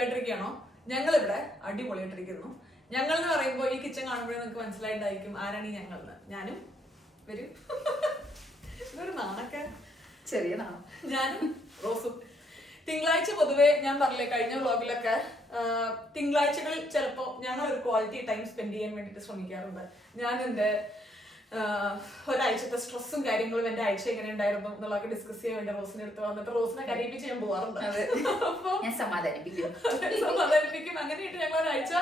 സുഖമായിട്ടിരിക്കുകയാണോ? ഞങ്ങൾ ഇവിടെ അടിപൊളിയായിട്ടിരിക്കുന്നു. ഞങ്ങൾ എന്ന് പറയുമ്പോൾ ഈ കിച്ചൺ കാണുമ്പോഴേ നിങ്ങൾക്ക് മനസ്സിലായിട്ടായിരിക്കും ആരാണ് ഈ ഞങ്ങൾ. ഞാനും ഒരു ഇതൊരു നാണൊക്കെ ചെറിയ നാണം. ഞാനും റോസും. തിങ്കളാഴ്ച പൊതുവെ ഞാൻ പറഞ്ഞില്ലേ കഴിഞ്ഞ വ്ളോഗിലൊക്കെ തിങ്കളാഴ്ചകളിൽ ചിലപ്പോൾ ഞങ്ങൾ ഒരു ക്വാളിറ്റി ടൈം സ്പെൻഡ് ചെയ്യാൻ വേണ്ടിയിട്ട് ശ്രമിക്കാറുണ്ട്. ഞാൻ എൻ്റെ ഒരാഴ്ചത്തെ സ്ട്രെസ്സും കാര്യങ്ങളും എന്റെ ആഴ്ച എങ്ങനെ ഉണ്ടായിരുന്നു എന്നുള്ളതൊക്കെ ഡിസ്കസ് ചെയ്യാൻ വേണ്ടി റോസിനെ എടുത്ത് വന്നിട്ട് റോസിനെ കരയിപ്പിച്ച് ഞാൻ പോവാറുണ്ട്. അപ്പൊ സമാധാനിപ്പിക്കും. അങ്ങനെയിട്ട് ഞങ്ങൾ ഒരാഴ്ച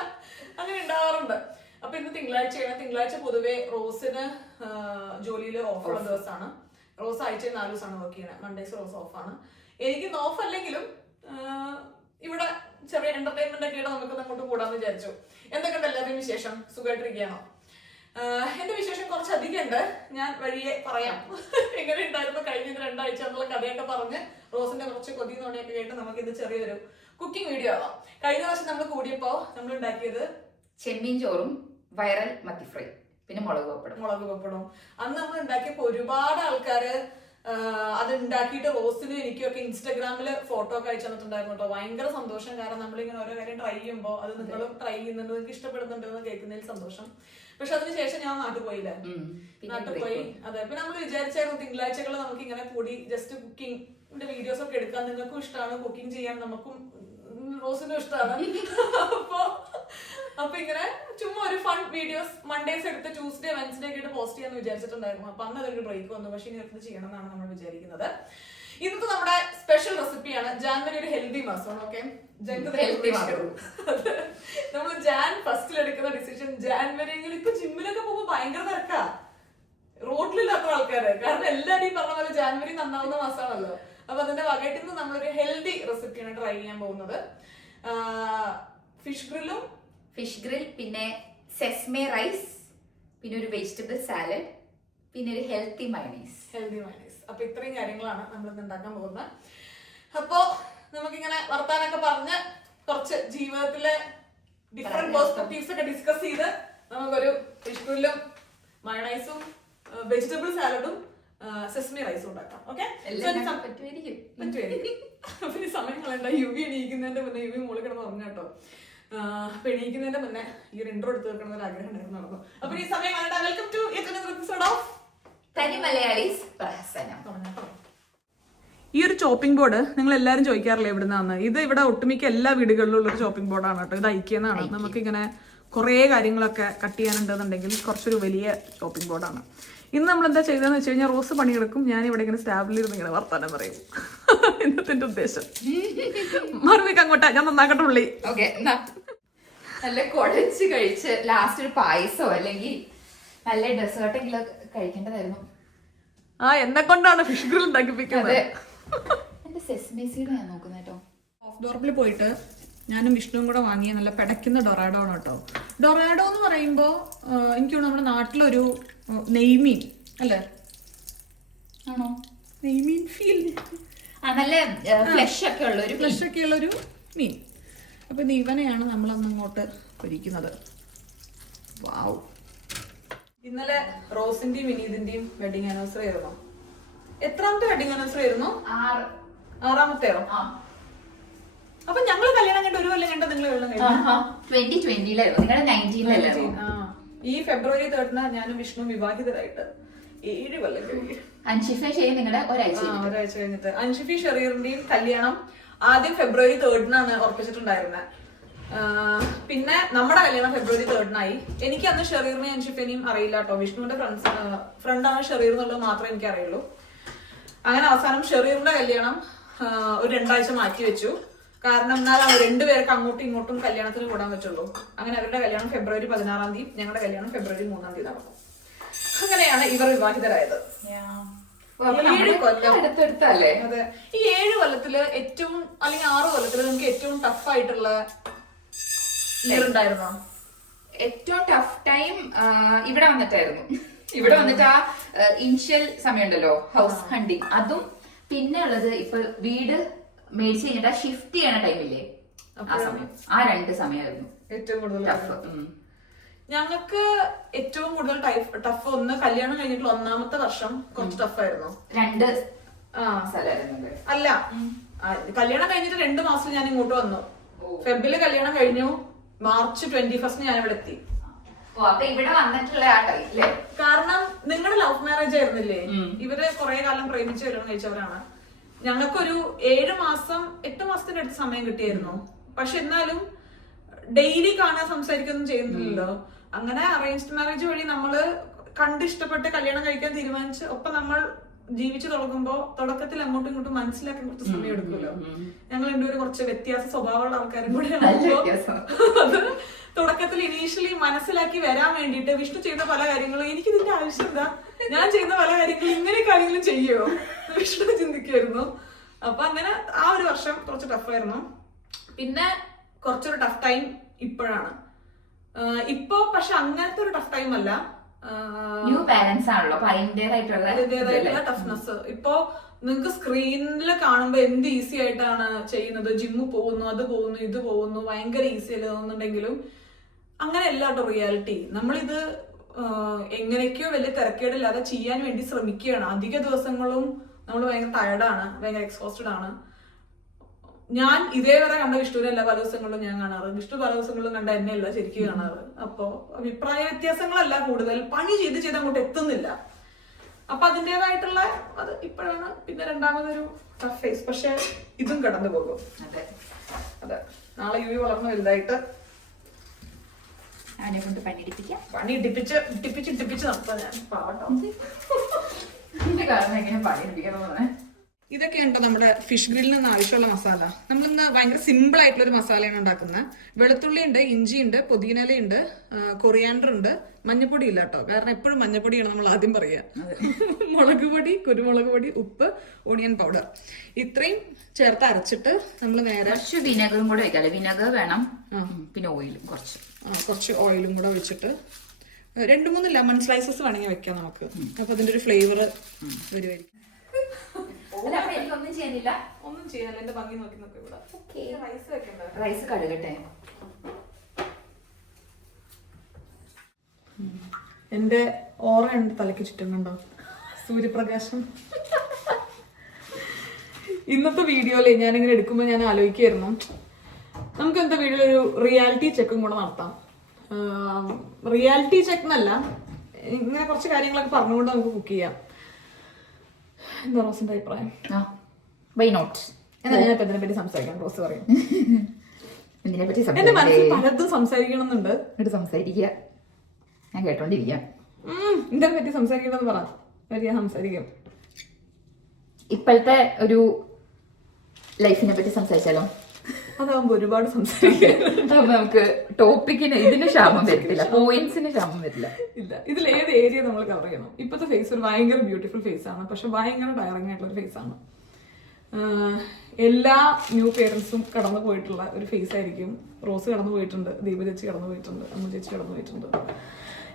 അങ്ങനെ ഉണ്ടാവാറുണ്ട്. അപ്പൊ ഇന്ന് തിങ്കളാഴ്ചയാണ്. തിങ്കളാഴ്ച പൊതുവെ റോസിന് ജോലിയിൽ ഓഫുള്ള ദിവസമാണ്. റോസ് ആഴ്ചയിൽ 4 ദിവസമാണ് വർക്ക് ചെയ്യുന്നത്. മൺഡേസ് റോസ് ഓഫാണ്. എനിക്ക് ഓഫ് അല്ലെങ്കിലും ഇവിടെ ചെറിയ എന്റർടൈൻമെന്റ് ഒക്കെ ആയിട്ട് നമുക്ക് അങ്ങോട്ട് കൂടാന്ന് വിചാരിച്ചു. എന്തൊക്കെയുണ്ട് എല്ലാവരുടെയും വിശേഷം? സുഖമായിട്ടിരിക്കുകയാണോ? എന്റെ വിശേഷം കുറച്ചധികം ഉണ്ട്. ഞാൻ വഴിയെ പറയാം എങ്ങനെ ഉണ്ടായിരുന്നു കഴിഞ്ഞ 2 ആഴ്ച എന്നുള്ള കഥയൊക്കെ പറഞ്ഞ് റോസിന്റെ കുറച്ച് കൊതി നോണിയൊക്കെ കേട്ട് നമുക്ക് ഇത് ചെറിയൊരു കുക്കിംഗ് വീഡിയോ ആവാം. കഴിഞ്ഞ വർഷം നമ്മൾ കൂടിയപ്പോ നമ്മൾ ഉണ്ടാക്കിയത് ചെമ്മീൻ ചോറും വൈറൽ മത്തി ഫ്രൈ പിന്നെ മുളക് പപ്പടം. അന്ന് നമ്മൾ ഉണ്ടാക്കിയപ്പോ ഒരുപാട് ആൾക്കാര് അത് ഉണ്ടാക്കിയിട്ട് റോസിനും എനിക്കൊക്കെ ഇൻസ്റ്റാഗ്രാമില് ഫോട്ടോ ഒക്കെ അയച്ചു തന്നിട്ടുണ്ടായിരുന്നു കേട്ടോ. ഭയങ്കര സന്തോഷം. കാരണം നമ്മളിങ്ങനെ ഓരോ കാര്യം ട്രൈ ചെയ്യുമ്പോൾ അത് നിങ്ങളും ട്രൈ ചെയ്യുന്നുണ്ട്, നിങ്ങൾക്ക് ഇഷ്ടപ്പെടുന്നുണ്ടെന്ന് കേൾക്കുന്നതിൽ സന്തോഷം. പക്ഷെ അതിനുശേഷം ഞാൻ നാട്ടിൽ പോയില്ല. നാട്ടിൽ പോയി. അതെ, പിന്നെ നമ്മൾ വിചാരിച്ചായിരുന്നു തിങ്കളാഴ്ചകൾ നമുക്ക് ഇങ്ങനെ കൂടി ജസ്റ്റ് കുക്കിംഗിന്റെ വീഡിയോസ് ഒക്കെ എടുക്കാൻ. നിങ്ങൾക്കും ഇഷ്ടമാണ് കുക്കിംഗ് ചെയ്യാൻ, നമുക്കും റോസിനും ഇഷ്ടമാണ്. അപ്പൊ ഇങ്ങനെ ചുമ്മാ ഒരു ഫൺ വീഡിയോസ് മൺഡേസ് എടുത്ത് ട്യൂസ്ഡേ വെൻസ്ഡേ ഒക്കെ ആയിട്ട് പോസ്റ്റ് ചെയ്യാന്ന് വിചാരിച്ചിട്ടുണ്ടായിരുന്നു. അപ്പൊ അന്ന് അതൊരു ബ്രേക്ക് വന്നു. പക്ഷെ ഇനി എടുത്ത് ചെയ്യണം എന്നാണ് നമ്മൾ വിചാരിക്കുന്നത്. ഇന്നത്തെ നമ്മുടെ സ്പെഷ്യൽ റെസിപ്പിയാണ്. ജാൻവരി ഒരു ഹെൽത്തി മാസമാണ്. ഓക്കെ, നമ്മൾ ജാൻ ഫസ്റ്റിൽ എടുക്കുന്ന ഡിസിഷൻ ജാൻവരിയെങ്കിൽ ഇപ്പൊ ജിമ്മിലൊക്കെ പോകുമ്പോ ഭയങ്കര തിരക്കാ, റോഡിലില്ലാത്ത ആൾക്കാര്. കാരണം എല്ലാവരും ഈ പറഞ്ഞ പോലെ ജാൻവരി നന്നാവുന്ന മാസമാണല്ലോ. അപ്പൊ അതിന്റെ വകയായിട്ട് ഇന്ന് നമ്മളൊരു ഹെൽത്തി റെസിപ്പിയാണ് ട്രൈ ചെയ്യാൻ പോകുന്നത്. ഫിഷ് ഗ്രിൽ, പിന്നെ സെസ്മേ റൈസ്, പിന്നെ ഒരു വെജിറ്റബിൾ സാലഡ്, പിന്നെ ഒരു ഹെൽത്തി മയണൈസ്. അപ്പൊ ഇത്രയും കാര്യങ്ങളാണ് നമ്മൾ ഇന്ന് ഉണ്ടാക്കാൻ പോകുന്നത്. അപ്പോ നമുക്കിങ്ങനെ വർത്താനൊക്കെ പറഞ്ഞ് കുറച്ച് ജീവിതത്തിലെ ഡിഫറെന്റ് പെർസ്പെക്ടീവ്സ് ഒക്കെ ഡിസ്കസ് ചെയ്ത് നമുക്കൊരു ഫിഷ് ഗ്രില്ലും മയണൈസും വെജിറ്റബിൾ സാലഡും സെസ്മി റൈസും ഉണ്ടാക്കാം. ഓക്കെ, അപ്പൊ ഈ സമയം കളയണ്ട. യുവി എണീക്കുന്നതിന്റെ മുന്നേ യുവി മുകളിൽ കിടന്ന് പറഞ്ഞു കേട്ടോ. അപ്പൊ എണീക്കുന്നതിന്റെ മുന്നേ ഈ ഒരു ഇൻട്രോ എടുത്ത് വെക്കണം എന്നൊരു ആഗ്രഹം ഉണ്ടായിരുന്നു, നടന്നു. അപ്പൊ ഈ സമയം കളയണ്ട. വെൽക്കം ടു എപ്പിസോഡ് ഓഫ് തനി മലയാളീസ് പ്രഹസനം. ഈ ഒരു ചോപ്പിംഗ് ബോർഡ് നിങ്ങൾ എല്ലാവരും ചോദിക്കാറില്ലേ എവിടുന്നാന്ന്? ഇത് ഇവിടെ ഒട്ടുമിക്ക എല്ലാ വീടുകളിലും ഉള്ള ഒരു ചോപ്പിംഗ് ബോർഡാണ് കേട്ടോ. ഇത് ഐക്യെന്നാണ്. നമുക്കിങ്ങനെ കുറേ കാര്യങ്ങളൊക്കെ കട്ട് ചെയ്യാനുണ്ടെന്നുണ്ടെങ്കിൽ കുറച്ചൊരു വലിയ ചോപ്പിംഗ് ബോർഡാണ്. ഇന്ന് നമ്മൾ എന്താ ചെയ്തതെന്ന് വെച്ച് കഴിഞ്ഞാൽ റോസ് പണിയെടുക്കും, ഞാൻ ഇവിടെ ഇങ്ങനെ സ്റ്റാബിലിരുന്ന് ഇങ്ങനെ വർത്താനം പറയും. ഇന്നത്തെ ഉദ്ദേശം മറുപടിക്ക് അങ്ങോട്ടാ ഞാൻ നന്നാക്കട്ടെ ഉള്ളി. ഓക്കെ, നല്ല കുഴച്ച് കഴിച്ച് ലാസ്റ്റ് ഒരു പായസോ അല്ലെങ്കിൽ നല്ല ഡെസേർട്ടെങ്കിലും കഴിക്കേണ്ടതായിരുന്നു. എന്നെ കൊണ്ടാണ് ഫിഷ് ഗ്രിൽ ഉണ്ടാക്കിപ്പിക്കുന്നത്. എന്റെ സെസ്മി സീഡ് ഞാൻ നോക്കുന്നത് കേട്ടോ. ഓഫ് ഡോർപ്പിൽ പോയിട്ട് ഞാനും വിഷ്ണുവും കൂടെ വാങ്ങിയ നല്ല പിടയ്ക്കുന്ന ഡൊറാഡോ ആണ് കേട്ടോ. ഡൊറാഡോ എന്ന് പറയുമ്പോൾ എനിക്ക് തോന്നുന്നു നമ്മുടെ നാട്ടിലൊരു നെയ്മീൻ അല്ലേ? ആണോ? നെയ്മീൻ ഫീൽ നല്ല ഫ്ലഷ് ഒക്കെ ഉള്ളൊരു മീൻ. അപ്പൊ ഇവനെയാണ് നമ്മളന്ന് ഇങ്ങോട്ട് പൊരിക്കുന്നത്. വാവ്, ഇന്നലെ റോസിന്റെയും വിനീതിന്റെയും വെഡിങ് ആനിവേഴ്സറി ആയിരുന്നു. എത്രാമത്തെ വെഡിങ് ആനിവേഴ്സറി ആയിരുന്നു? 6ാമത്തെയോ? അപ്പൊ ഞങ്ങള് കല്യാണം കണ്ട 1 കൊല്ലം കണ്ട നിങ്ങൾ വെള്ളം കഴിഞ്ഞു. ഈ ഫെബ്രുവരി 3 ഞാനും വിഷ്ണു വിവാഹിതരായിട്ട് 7 കൊല്ലം കഴിഞ്ഞു. ഒരാഴ്ച കഴിഞ്ഞിട്ട് അൻഷിഫി ഷെറീറിന്റെയും കല്യാണം ആദ്യം ഫെബ്രുവരി 3 ഉറപ്പിച്ചിട്ടുണ്ടായിരുന്നത്. പിന്നെ നമ്മുടെ കല്യാണം ഫെബ്രുവരി 3 എനിക്ക് അന്ന് ഷെറീറിനെയും അൻഷിഫിനെയും അറിയില്ല കേട്ടോ. വിഷ്ണുവിന്റെ ഫ്രണ്ടാണ് ഷെറീർ എന്നുള്ളത് മാത്രമേ എനിക്ക് അറിയുള്ളൂ. അങ്ങനെ അവസാനം ഷെറീറിന്റെ കല്യാണം ഒരു 2 ആഴ്ച മാറ്റി വെച്ചു. കാരണം എന്നാലാണ് 2 പേർക്ക് അങ്ങോട്ടും ഇങ്ങോട്ടും കല്യാണത്തിന് കൂടാൻ പറ്റുള്ളൂ. അങ്ങനെ അവരുടെ കല്യാണം ഫെബ്രുവരി 16 ഞങ്ങളുടെ കല്യാണം ഫെബ്രുവരി 3 നടന്നു. അങ്ങനെയാണ് ഇവർ വിവാഹിതരായത്. 7 കൊല്ലം. അതെ, ഈ 7 കൊല്ലത്തില് ഏറ്റവും അല്ലെങ്കിൽ 6 കൊല്ലത്തില് നമുക്ക് ഏറ്റവും ടഫ് ആയിട്ടുള്ള ഇയർ ഉണ്ടായിരുന്നോ? ഏറ്റവും ടഫ് ടൈം ഇവിടെ വന്നിട്ടായിരുന്നു. ഇവിടെ വന്നിട്ട് ആ ഇനിഷ്യൽ സമയം ഉണ്ടല്ലോ, ഹൗസ് ഹണ്ടിങ്, അതും പിന്നെ ഉള്ളത് ഇപ്പൊ വീട് മേടിച്ച് കഴിഞ്ഞിട്ട് ഷിഫ്റ്റ് ചെയ്യണ ടൈമില്ലേ, ആ സമയം. ആ 2 സമയമായിരുന്നു ഏറ്റവും കൂടുതൽ ടഫ്. ഞങ്ങൾക്ക് ഏറ്റവും കൂടുതൽ ടഫ് ഒന്ന് കല്യാണം കഴിഞ്ഞിട്ടുള്ള 1ാമത്തെ വർഷം കുറച്ച് ടഫായിരുന്നു. 2 സ്ഥലമായിരുന്നു. അല്ല, കല്യാണം കഴിഞ്ഞിട്ട് 2 മാസം ഞാൻ ഇങ്ങോട്ട് വന്നു. ഫെബ്രുവരി കല്യാണം കഴിഞ്ഞു, മാർച്ച് 21 ഞാൻ ഇവിടെ എത്തി. അപ്പൊ ഇവിടെ വന്നിട്ടുള്ള ആ ടൈം അല്ലേ? കാരണം നിങ്ങളുടെ ലവ് മാരേജ് ആയിരുന്നില്ലേ? ഇവര് കുറെ കാലം പ്രേമിച്ച് കല്യാണം കഴിച്ചവരാണ്. ഞങ്ങൾക്കൊരു 8 മാസത്തിന്റെ അടുത്ത് സമയം കിട്ടിയായിരുന്നു. പക്ഷെ എന്നാലും ഡെയിലി കാണാൻ സംസാരിക്കൊന്നും ചെയ്യുന്നില്ലല്ലോ. അങ്ങനെ അറേഞ്ച്ഡ് മാരേജ് വഴി നമ്മള് കണ്ടിഷ്ടപ്പെട്ട് കല്യാണം കഴിക്കാൻ തീരുമാനിച്ച് ഒപ്പം നമ്മൾ ജീവിച്ചു തുടങ്ങുമ്പോ തുടക്കത്തിൽ അങ്ങോട്ടും ഇങ്ങോട്ടും മനസ്സിലാക്കാൻ കുറച്ച് സമയം എടുക്കുമല്ലോ. ഞങ്ങൾ രണ്ടുപേരും കുറച്ച് വ്യത്യാസ സ്വഭാവമുള്ള ആൾക്കാരും കൂടെയാണ്. അത് തുടക്കത്തിൽ ഇനീഷ്യലി മനസ്സിലാക്കി വരാൻ വേണ്ടിയിട്ട് വിഷ്ണു ചെയ്യുന്ന പല കാര്യങ്ങളും എനിക്ക് ഇതിന്റെ ആവശ്യം എന്താ, ഞാൻ ചെയ്യുന്ന പല കാര്യങ്ങളും ഇങ്ങനെ കാര്യങ്ങളും ചെയ്യുമോ വിഷ്ണു ചിന്തിക്കുമായിരുന്നു. അപ്പൊ അങ്ങനെ ആ ഒരു വർഷം കുറച്ച് ടഫായിരുന്നു. പിന്നെ കുറച്ചൊരു ടഫ് ടൈം ഇപ്പോഴാണ്. ഇപ്പോ പക്ഷെ അങ്ങനത്തെ ഒരു ടഫ് ടൈം അല്ല, ന്യൂ പാരന്റ്സ് ആണല്ലോ, അതിന്റേതായിട്ടുള്ള ടഫ്നെസ്. ഇപ്പോ നിങ്ങക്ക് സ്ക്രീനിൽ കാണുമ്പോ എന്ത് ഈസി ആയിട്ടാണ് ചെയ്യുന്നത്, ജിമ്മ് പോകുന്നു, അത് പോകുന്നു, ഇത് പോകുന്നു, ഭയങ്കര ഈസി അല്ലേ തോന്നുന്നുണ്ടെങ്കിലും അങ്ങനെയല്ല കേട്ടോ റിയാലിറ്റി. നമ്മളിത് എങ്ങനെയൊക്കെയോ വലിയ തിരക്കേടില്ലാതെ ചെയ്യാൻ വേണ്ടി ശ്രമിക്കുകയാണ്. അധിക ദിവസങ്ങളും നമ്മൾ ഭയങ്കര ടയർഡാണ്, ഭയങ്കര എക്സോസ്റ്റഡ് ആണ്. ഞാൻ ഇതേവരെ കണ്ട വിഷ്ണുവിനെ എല്ലാ പല ദിവസങ്ങളിലും ഞാൻ കാണാറ്, വിഷ്ണു പല ദിവസങ്ങളിലും കണ്ട എന്നെ അല്ല ശരിക്കും കാണാറ്. അപ്പോ അഭിപ്രായ വ്യത്യാസങ്ങളല്ല കൂടുതൽ, പണി ചെയ്ത് അങ്ങോട്ട് എത്തുന്നില്ല. അപ്പൊ അതിൻ്റെതായിട്ടുള്ള അത് ഇപ്പോഴാണ്. പിന്നെ രണ്ടാമതൊരു ടഫ് ഫേസ്, പക്ഷെ ഇതും കടന്നു പോകും. അതെ, നാളെ യുവി വളർന്നു വലുതായിട്ട് അവനെ കൊണ്ട് പണി ഇടിപ്പിച്ച് നടത്താൻ ഞാൻ പാട്ടോ. എങ്ങനെ പണി എടുപ്പിക്കണം. ഇതൊക്കെയുണ്ടോ നമ്മുടെ ഫിഷ് ഗ്രില്ലിൽ നിന്ന് ആവശ്യമുള്ള മസാല. നമ്മളിന്ന് ഭയങ്കര സിമ്പിൾ ആയിട്ടുള്ള ഒരു മസാലയാണ് ഉണ്ടാക്കുന്നത്. വെളുത്തുള്ളി ഉണ്ട്, ഇഞ്ചി ഉണ്ട്, പുതിനയില ഉണ്ട്, കൊറിയാണ്ടർ ഉണ്ട്, മഞ്ഞപ്പൊടി ഇല്ല കേട്ടോ, കാരണം എപ്പോഴും മഞ്ഞപ്പൊടിയാണ് നമ്മൾ ആദ്യം പറയുക. മുളക് പൊടി, കുരുമുളക് പൊടി, ഉപ്പ്, ഓണിയൻ പൗഡർ, ഇത്രയും ചേർത്ത് അരച്ചിട്ട് നമ്മൾ നേരെ കുറച്ച് വിനെഗറും കൂടെ വെക്കാല്ലേ? വിനെഗർ വേണം, പിന്നെ ഓയിലും കുറച്ച് ഓയിലും കൂടെ ഒഴിച്ചിട്ട് 2-3 ലെമൺ സ്ലൈസസ് വേണമെങ്കിൽ വെക്കാം നമുക്ക്. അപ്പൊ അതിന്റെ ഒരു ഫ്ലേവർ വരുമായിരിക്കും. ഒന്നും ചെയ്യാനില്ല, ഒന്നും ചെയ്യാനില്ല. എന്റെ ഭംഗി നോക്കി ഇവിടെ റൈസ് വെക്കണ്ട. റൈസ് കഴുകട്ടെ. എന്റെ ഓറ ഉണ്ട് തലയ്ക്ക് ചുറ്റും, കണ്ടോ സൂര്യപ്രകാശം. ഇന്നത്തെ വീഡിയോയില് ഞാനിങ്ങനെ എടുക്കുമ്പോൾ ഞാൻ ആലോചിക്കായിരുന്നു, നമുക്ക് എന്താ വീഡിയോ ഒരു റിയാലിറ്റി ചെക്കും കൂടെ നടത്താം. റിയാലിറ്റി ചെക്ക് എന്നല്ല, ഇങ്ങനെ കുറച്ച് കാര്യങ്ങളൊക്കെ പറഞ്ഞുകൊണ്ട് നമുക്ക് കുക്ക് ചെയ്യാം. എന്താ റോസിന്റെ അഭിപ്രായം? എന്നാ ഞാൻ ഇതിനെ പറ്റി സംസാരിക്കാം. റോസ് പറയും. എന്റെ മനസ്സിൽ പലതും സംസാരിക്കണം എന്നുണ്ട്. സംസാരിക്കുക, ഞാൻ കേട്ടോണ്ടിരിക്കാം. ഇതിനെ പറ്റി സംസാരിക്കണമെന്ന് പറ, ഞാൻ സംസാരിക്കും. ഇപ്പോഴത്തെ ഒരു ലൈഫിനെ പറ്റി സംസാരിച്ചാലോ? അതാവുമ്പോ ഒരുപാട് സംസാരിക്കാം. നമുക്ക് ടോപ്പിക്കിന് ഇതിന് ക്ഷാമം വരത്തില്ല, പോയിന്റ്സിന് ക്ഷാമം വരില്ല. ഇല്ല, ഇതിൽ ഏത് ഏരിയ നമ്മൾ കവർ ചെയ്യണം. ഇപ്പോഴത്തെ ഫേസ് ഒരു ഭയങ്കര ബ്യൂട്ടിഫുൾ ഫേസ് ആണ്, പക്ഷെ ഭയങ്കര ടയറിംഗ് ആയിട്ടുള്ള ഒരു ഫേസ് ആണ്. എല്ലാ ന്യൂ പേരൻസും കടന്നു പോയിട്ടുള്ള ഒരു ഫേസ് ആയിരിക്കും. റോസ് കടന്നു പോയിട്ടുണ്ട്, ദീപ ചേച്ചി കടന്നു പോയിട്ടുണ്ട്, അമ്മ ചേച്ചി കടന്നു പോയിട്ടുണ്ട്,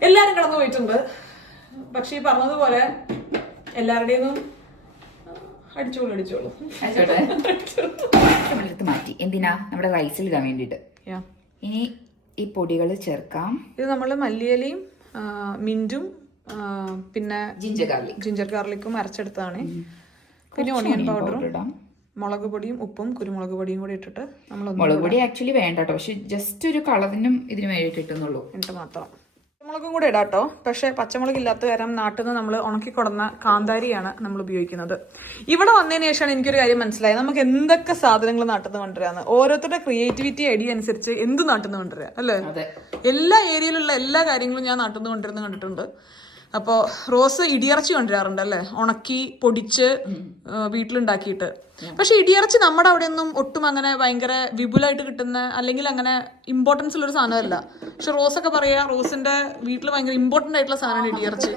എല്ലാരും കടന്നു പോയിട്ടുണ്ട്. പക്ഷെ ഈ പറഞ്ഞതുപോലെ എല്ലാവരുടെയും അടിച്ചോളൂ മാറ്റി. എന്തിനാ? നമ്മുടെ റൈസിൽ ഇടാൻ വേണ്ടിട്ട്. ഇനി ഈ പൊടികൾ ചേർക്കാം. ഇത് നമ്മള് മല്ലിയിലയും മിന്റും പിന്നെ ജിഞ്ചർ ഗാർലിക്കും അരച്ചെടുത്താണ്. പിന്നെ ഓണിയൻ പൗഡറും മുളക് പൊടിയും ഉപ്പും കുരുമുളക് പൊടിയും കൂടി ഇട്ടിട്ട് നമ്മൾ മുളക് പൊടി ആക്ച്വലി വേണ്ട കേട്ടോ, പക്ഷെ ജസ്റ്റ് ഒരു കളറിനും ഇതിന് വേണ്ടി കിട്ടുന്നുള്ളൂ എന്നിട്ട് മാത്രം. പച്ചമുളകും കൂടെ ഇടാട്ടോ, പക്ഷെ പച്ചമുളക് ഇല്ലാത്ത കാരണം നാട്ടിൽ നിന്ന് നമ്മൾ ഉണക്കി കൊടുന്ന കാന്താരിയാണ് നമ്മൾ ഉപയോഗിക്കുന്നത്. ഇവിടെ വന്നതിന് ശേഷമാണ് എനിക്കൊരു കാര്യം മനസ്സിലായത്, നമുക്ക് എന്തൊക്കെ സാധനങ്ങൾ നാട്ടിൽ നിന്ന് കൊണ്ടുവരാന്ന്. ഓരോരുത്തരുടെ ക്രിയേറ്റിവിറ്റി ഐഡിയ അനുസരിച്ച് എന്ത് നാട്ടിൽ നിന്ന് കൊണ്ടുവരാം അല്ലേ? എല്ലാ ഏരിയയിലുള്ള എല്ലാ കാര്യങ്ങളും ഞാൻ നാട്ടിൽ നിന്ന് കൊണ്ടുവരുന്ന കണ്ടിട്ടുണ്ട്. അപ്പോൾ റോസ് ഇടിയിറച്ചി കൊണ്ടുവരാറുണ്ട് അല്ലേ, ഉണക്കി പൊടിച്ച് വീട്ടിലുണ്ടാക്കിയിട്ട്. പക്ഷെ ഇടിയിറച്ചി നമ്മുടെ അവിടെ ഒന്നും ഒട്ടും അങ്ങനെ ഭയങ്കര വിപുലമായിട്ട് കിട്ടുന്ന അല്ലെങ്കിൽ അങ്ങനെ ഇമ്പോർട്ടൻസ് ഉള്ള ഒരു സാധനമല്ല. പക്ഷെ റോസൊക്കെ പറയാ റോസിന്റെ വീട്ടിൽ ഭയങ്കര ഇമ്പോർട്ടന്റ് ആയിട്ടുള്ള സാധനമാണ് ഇടിയിറച്ചി.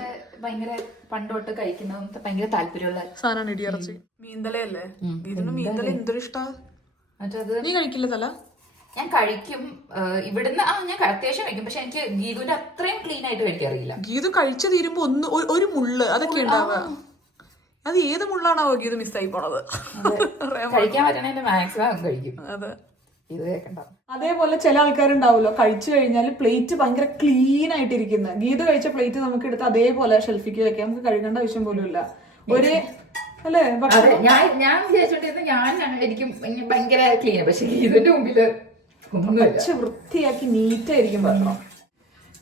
ഭയങ്കര പണ്ടോട്ട് കഴിക്കുന്ന ഭയങ്കര താല്പര്യമുള്ള സാധനമാണ് ഇടിയിറച്ചി. മീന്തലയല്ലേ? ഇതിന് മീന്തല എന്തൊരു ഇഷ്ടമാണ്. നീ കഴിക്കില്ല തല? ഞാൻ കഴിക്കും ഇവിടുന്ന്. ഞാൻ അത്യാവശ്യം കഴിക്കും, പക്ഷെ എനിക്ക് ഗീതുവിന്റെ അത്രയും ക്ലീൻ ആയിട്ട് കഴിക്കാറില്ല. ഗീതു കഴിച്ചു തീരുമ്പോ ഒരു മുള്ള് അതൊക്കെ ഉണ്ടാവുക. അത് ഏത് മുള്ളാണോ ഗീതു മിസ്സായി പോണത്. കഴിക്കാൻ പറ്റണ മാക്സിമം കഴിക്കും. അതെ, ഇത് കേൾക്കണ്ട. അതേപോലെ ചില ആൾക്കാരുണ്ടാവുമല്ലോ, കഴിച്ചു കഴിഞ്ഞാൽ പ്ലേറ്റ് ഭയങ്കര ക്ലീൻ ആയിട്ടിരിക്കുന്നത്. ഗീത കഴിച്ച പ്ലേറ്റ് നമുക്ക് എടുത്ത് അതേപോലെ ഷെൽഫിക്ക് വെക്കാം, നമുക്ക് കഴുകേണ്ട ആവശ്യം പോലും ഇല്ല. ഒരു അല്ലേ? ഞാൻ വിചാരിച്ചോണ്ടിരുന്ന എനിക്ക് ഭയങ്കര ക്ലീൻ, പക്ഷെ ഗീതുവിന്റെ മുമ്പില് കുറച്ച് വൃത്തിയാക്കി നീറ്റായിരിക്കും പാത്രം.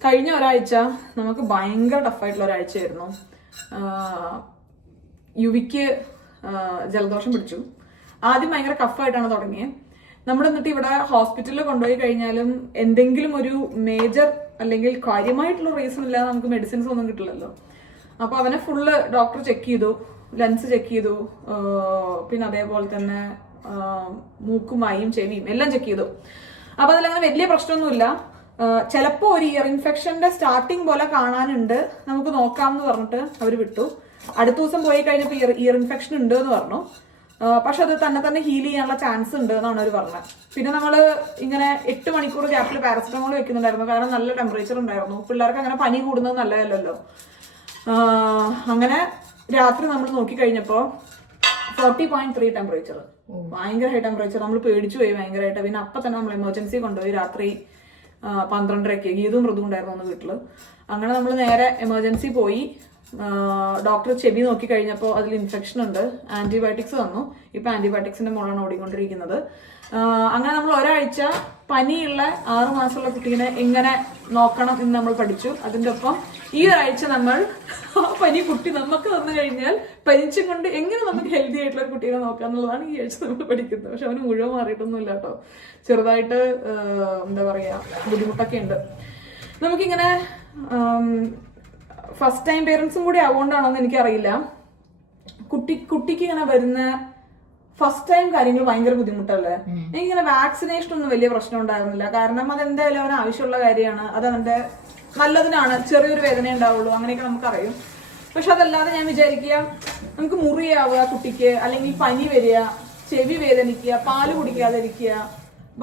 കഴിഞ്ഞ ഒരാഴ്ച നമുക്ക് ഭയങ്കര ടഫായിട്ടുള്ള ഒരാഴ്ചയായിരുന്നു. യുവിക്ക് ജലദോഷം പിടിച്ചു. ആദ്യം ഭയങ്കര കഫായിട്ടാണ് തുടങ്ങിയത്. നമ്മൾ എന്നിട്ട് ഇവിടെ ഹോസ്പിറ്റലിൽ കൊണ്ടുപോയി കഴിഞ്ഞാലും എന്തെങ്കിലും ഒരു മേജർ അല്ലെങ്കിൽ കാര്യമായിട്ടുള്ള റീസൺ ഇല്ലാതെ നമുക്ക് മെഡിസിൻസ് ഒന്നും കിട്ടില്ലല്ലോ. അപ്പൊ അവനെ ഫുള്ള് ഡോക്ടർ ചെക്ക് ചെയ്തു, ലെൻസ് ചെക്ക് ചെയ്തു, പിന്നെ അതേപോലെ തന്നെ മൂക്കും വായും ചെവിയും എല്ലാം ചെക്ക് ചെയ്തു. അപ്പൊ അതിലങ്ങനെ വലിയ പ്രശ്നമൊന്നുമില്ല. ചിലപ്പോ ഒരു ഇയർ ഇൻഫെക്ഷന്റെ സ്റ്റാർട്ടിങ് പോലെ കാണാനുണ്ട്, നമുക്ക് നോക്കാമെന്ന് പറഞ്ഞിട്ട് അവർ വിട്ടു. അടുത്ത ദിവസം പോയി കഴിഞ്ഞപ്പോൾ ഇയർ ഇൻഫെക്ഷൻ ഉണ്ട് എന്ന് പറഞ്ഞു. പക്ഷെ അത് തന്നെ ഹീൽ ചെയ്യാനുള്ള ചാൻസ് ഉണ്ട് എന്നാണ് അവർ പറഞ്ഞത്. പിന്നെ നമ്മള് ഇങ്ങനെ 8 മണിക്കൂർ ഗ്യാപ്പിൽ പാരസെറ്റമോൾ വെക്കുന്നുണ്ടായിരുന്നു, കാരണം നല്ല ടെമ്പറേച്ചർ ഉണ്ടായിരുന്നു. പിള്ളേർക്ക് അങ്ങനെ പനി കൂടുന്നത് നല്ലതല്ലല്ലോ. അങ്ങനെ രാത്രി നമ്മൾ നോക്കിക്കഴിഞ്ഞപ്പോ 40.3 ടെമ്പറേച്ചർ, ഭയങ്കര ഹൈ ടെമ്പറേച്ചർ. നമ്മൾ പേടിച്ചു പോയി ഭയങ്കരമായിട്ട്. പിന്നെ അപ്പൊ തന്നെ നമ്മൾ എമർജൻസി കൊണ്ടുപോയി. രാത്രി 12:30 ഗീതും മൃദുവും ഉണ്ടായിരുന്നു ഒന്ന് വീട്ടില്. അങ്ങനെ നമ്മൾ നേരെ എമർജൻസി പോയി. ഡോക്ടർ ചെവി നോക്കി കഴിഞ്ഞപ്പോൾ അതിൽ ഇൻഫെക്ഷൻ ഉണ്ട്, ആന്റിബയോട്ടിക്സ് തന്നു. ഇപ്പൊ ആന്റിബയോട്ടിക്സിന്റെ മോളാണ് ഓടിക്കൊണ്ടിരിക്കുന്നത്. അങ്ങനെ നമ്മൾ ഒരാഴ്ച പനിയുള്ള 6 മാസമുള്ള കുട്ടീനെ എങ്ങനെ നോക്കണം എന്ന് നമ്മൾ പഠിച്ചു. അതിന്റെ ഒപ്പം ഈ ഒരാഴ്ച നമ്മൾ ആ പനി കുട്ടി നമുക്ക് തന്നു കഴിഞ്ഞാൽ പനിച്ചും കൊണ്ട് എങ്ങനെ നമുക്ക് ഹെൽത്തി ആയിട്ടുള്ള ഒരു കുട്ടീനെ നോക്കാം എന്നുള്ളതാണ് ഈ ആഴ്ച നമ്മൾ പഠിക്കുന്നത്. പക്ഷെ അവന് മുഴുവൻ മാറിയിട്ടൊന്നും ഇല്ല കേട്ടോ. ചെറുതായിട്ട് എന്താ പറയാ ബുദ്ധിമുട്ടൊക്കെ ഉണ്ട്. നമുക്കിങ്ങനെ ഫസ്റ്റ് ടൈം പേരൻസും കൂടി ആവുകൊണ്ടാണോന്ന് എനിക്കറിയില്ല, കുട്ടിക്ക് ഇങ്ങനെ വരുന്ന ഫസ്റ്റ് ടൈം കാര്യങ്ങൾ ഭയങ്കര ബുദ്ധിമുട്ടല്ലേ. എനിക്കിങ്ങനെ വാക്സിനേഷൻ ഒന്നും വലിയ പ്രശ്നം ഉണ്ടായിരുന്നില്ല, കാരണം അതെന്തായാലും അവന് ആവശ്യമുള്ള കാര്യമാണ്, അത് അവന്റെ നല്ലതിനാണ്. ചെറിയൊരു വേദന ഉണ്ടാവുള്ളൂ, അങ്ങനെയൊക്കെ നമുക്കറിയും. പക്ഷെ അതല്ലാതെ ഞാൻ വിചാരിക്കുക, നമുക്ക് മുറിയാവുക കുട്ടിക്ക്, അല്ലെങ്കിൽ പനി വരിക, ചെവി വേദനിക്കുക, പാല് കുടിക്കാതിരിക്കുക,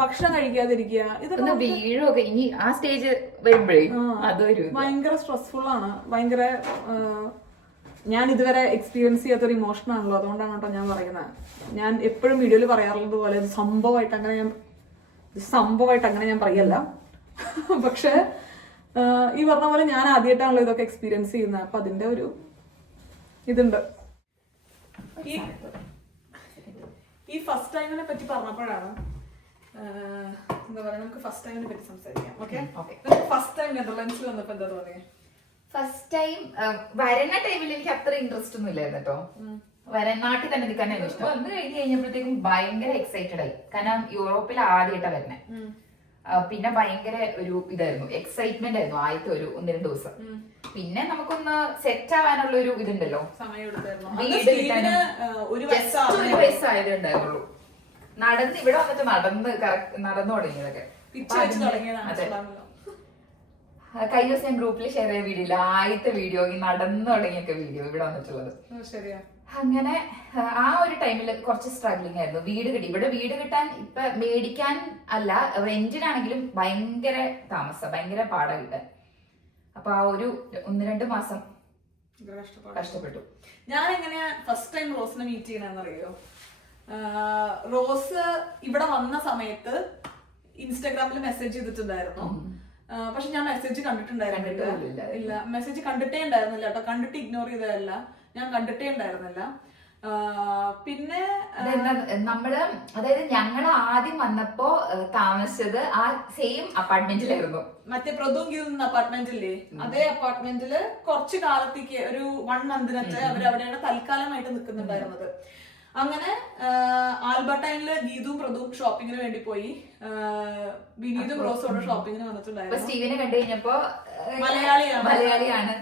ഭക്ഷണം കഴിക്കാതിരിക്കുക, ഇതൊക്കെ വീഴൊക്കെ ഇനി ആ സ്റ്റേജ് വരുമ്പോഴേ അതൊരു ഭയങ്കര സ്ട്രെസ്ഫുൾ ആണ്. ഭയങ്കര ഞാൻ ഇതുവരെ എക്സ്പീരിയൻസ് ചെയ്യാത്തൊരു ഇമോഷൻ ആണല്ലോ. അതുകൊണ്ടാണ് കേട്ടോ ഞാൻ പറയുന്നത്. ഞാൻ എപ്പോഴും വീഡിയോയിൽ പറയാറുള്ളത് പോലെ സംഭവമായിട്ട് അങ്ങനെ ഞാൻ പറയല്ല. പക്ഷെ ഈ പറഞ്ഞ പോലെ ഞാൻ ആദ്യമായിട്ടാണല്ലോ ഇതൊക്കെ എക്സ്പീരിയൻസ് ചെയ്യുന്നത്. അപ്പൊ അതിന്റെ ഒരു ഇതുണ്ട്. ഈ ഫസ്റ്റ് ടൈമിനെ പറ്റി പറഞ്ഞപ്പോഴാണ് എന്താ പറയാ, നമുക്ക് ഫസ്റ്റ് ടൈമിനെ പറ്റി സംസാരിക്കാം. ഓക്കെ, ഫസ്റ്റ് ടൈം നെതർലാൻഡ്സിൽ വന്നപ്പോ എന്താ തോന്നിയത്? ഫസ്റ്റ് ടൈം വരുന്ന ടൈമിൽ എനിക്ക് അത്ര ഇൻട്രസ്റ്റ് ഒന്നും ഇല്ലായിരുന്നു കേട്ടോ. നാട്ടിൽ തന്നെ നിൽക്കാനായിരുന്നു ഇഷ്ടം. വന്ന് കഴിഞ്ഞ് കഴിഞ്ഞപ്പോഴത്തേക്കും ഭയങ്കര എക്സൈറ്റഡ് ആയി, കാരണം യൂറോപ്പിൽ ആദ്യമായിട്ടാണ് വരുന്നത്. പിന്നെ ഭയങ്കര ഒരു ഇതായിരുന്നു, എക്സൈറ്റ്മെന്റ് ആയിരുന്നു ആദ്യത്തെ ഒരു 1-2 ദിവസം. പിന്നെ നമുക്കൊന്ന് സെറ്റ് ആവാനുള്ള ഒരു ഇതുണ്ടല്ലോ, വീട് കിട്ടാനും. ഒരു വയസ്സായതേ ഉണ്ടായിരുന്നുള്ളൂ. ഇവിടെ വന്നിട്ട് നടന്നു തുടങ്ങിയതൊക്കെ. കഴിഞ്ഞ ദിവസം ഞാൻ ഗ്രൂപ്പിൽ ഷെയർ ചെയ്ത വീഡിയോ, ആദ്യത്തെ വീഡിയോ, ഈ നടന്നു തുടങ്ങിയൊക്കെ വീഡിയോ ഇവിടെ വന്നിട്ടുള്ളത്. അങ്ങനെ ആ ഒരു ടൈമിൽ കുറച്ച് സ്ട്രഗ്ലിംഗ് ആയിരുന്നു. വീട് കിട്ടി, ഇവിടെ വീട് കിട്ടാൻ ഇപ്പൊ മേടിക്കാൻ അല്ല, റെന്റിനാണെങ്കിലും ഭയങ്കര താമസം, ഭയങ്കര പാടാ കിട്ടാൻ. അപ്പൊ ആ ഒരു 1-2 മാസം കഷ്ടപ്പെട്ടു. ഞാൻ എങ്ങനെയാ ഫസ്റ്റ് ടൈം റോസിനെ മീറ്റ് ചെയ്യണമെന്നറിയോ? റോസ് ഇവിടെ വന്ന സമയത്ത് ഇൻസ്റ്റാഗ്രാമിൽ മെസ്സേജ് ചെയ്തിട്ടുണ്ടായിരുന്നു. പക്ഷെ ഞാൻ മെസ്സേജ് കണ്ടിട്ടുണ്ടായിരുന്നില്ല. ഇല്ല, മെസ്സേജ് കണ്ടിട്ടേ ഉണ്ടായിരുന്നില്ല കേട്ടോ. കണ്ടിട്ട് ഇഗ്നോർ ചെയ്തതല്ല, ഞാൻ കണ്ടിട്ടേ ഉണ്ടായിരുന്നില്ല. പിന്നെ നമ്മള്, അതായത് ഞങ്ങൾ ആദ്യം വന്നപ്പോ താമസിച്ചത് ആ സെയിം അപ്പാർട്ട്മെന്റിലായിരുന്നു. മറ്റേ പ്രദൂം അപ്പാർട്ട്മെന്റില്ലേ, അതേ അപ്പാർട്ട്മെന്റില് കുറച്ചു കാലത്തേക്ക് ഒരു 1 മന്തിനൊക്കെ അവരവിടെയാണ് തൽക്കാലമായിട്ട് നിൽക്കുന്നുണ്ടായിരുന്നത്. അങ്ങനെ ആൽബർട്ടൈനില് ഗീതും പ്രദൂം ഷോപ്പിങ്ങിന് വേണ്ടി പോയി. വിനീതും റോസോടെ ഷോപ്പിങ്ങിന് വന്നിട്ടുണ്ടായിരുന്നു. സ്റ്റീവിനെ കണ്ടു കഴിഞ്ഞപ്പോ മലയാളിയാണ്.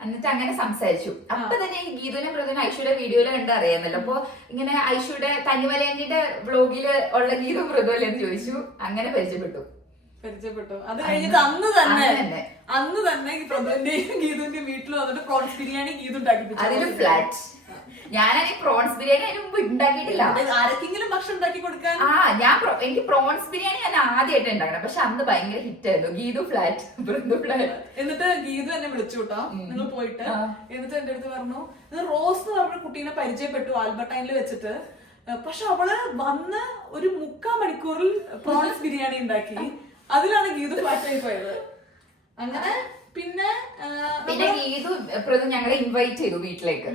എന്നിട്ട് അങ്ങനെ സംസാരിച്ചു. അപ്പൊ തന്നെ ഈ ഗീതുവിനെ പ്രദൂവിനെ ഐഷുയുടെ വീഡിയോയില് കണ്ട് അറിയാമല്ലോ. അപ്പൊ ഇങ്ങനെ ഐഷുയുടെ തനിമലയന്റെ വ്ലോഗില് ഉള്ള ഗീതും പ്രദൂല്ലേ എന്ന് ചോദിച്ചു. അങ്ങനെ പരിചയപ്പെട്ടു. അത് കഴിഞ്ഞിട്ട് അന്ന് തന്നെ പ്രദൂവിന്റെയും ഗീതുവിന്റെയും വീട്ടിൽ വന്നിട്ട് പ്രോൺസ് ബിരിയാണി ഗീതു ഉണ്ടാക്കി. അതിലും ഫ്ലാറ്റ്. ഞാനാണെങ്കിൽ പ്രോൺസ് ബിരിയാണി അതിന് മുമ്പ് ഉണ്ടാക്കിയിട്ടില്ല. ആരെങ്കിലും ഭക്ഷണം ഉണ്ടാക്കി കൊടുക്കാൻ എനിക്ക് പ്രോൺസ് ബിരിയാണി ഞാൻ ആദ്യമായിട്ട് ഉണ്ടാക്കണം. പക്ഷെ അന്ന് ഭയങ്കര ഹിറ്റ് ആയിരുന്നു. Geethu flat, Brindu flat. എന്നിട്ട് ഗീതു എന്നെ വിളിച്ചു കേട്ടോ, നിങ്ങൾ പോയിട്ട്. എന്നിട്ട് എന്റെ അടുത്ത് പറഞ്ഞു, റോസ് എന്ന് പറഞ്ഞ കുട്ടീനെ പരിചയപ്പെട്ടു ആൽബർട്ടൈനിൽ വെച്ചിട്ട്. പക്ഷെ അവള് വന്ന് ഒരു 3/4 മണിക്കൂറിൽ പ്രോൺസ് ബിരിയാണി ഉണ്ടാക്കി. അതിലാണ് ഗീതു ഫ്ലാറ്റ് ആയി പോയത്. അങ്ങനെ പിന്നെ ഗീതു ഞങ്ങളെ ഇൻവൈറ്റ് ചെയ്തു വീട്ടിലേക്ക്.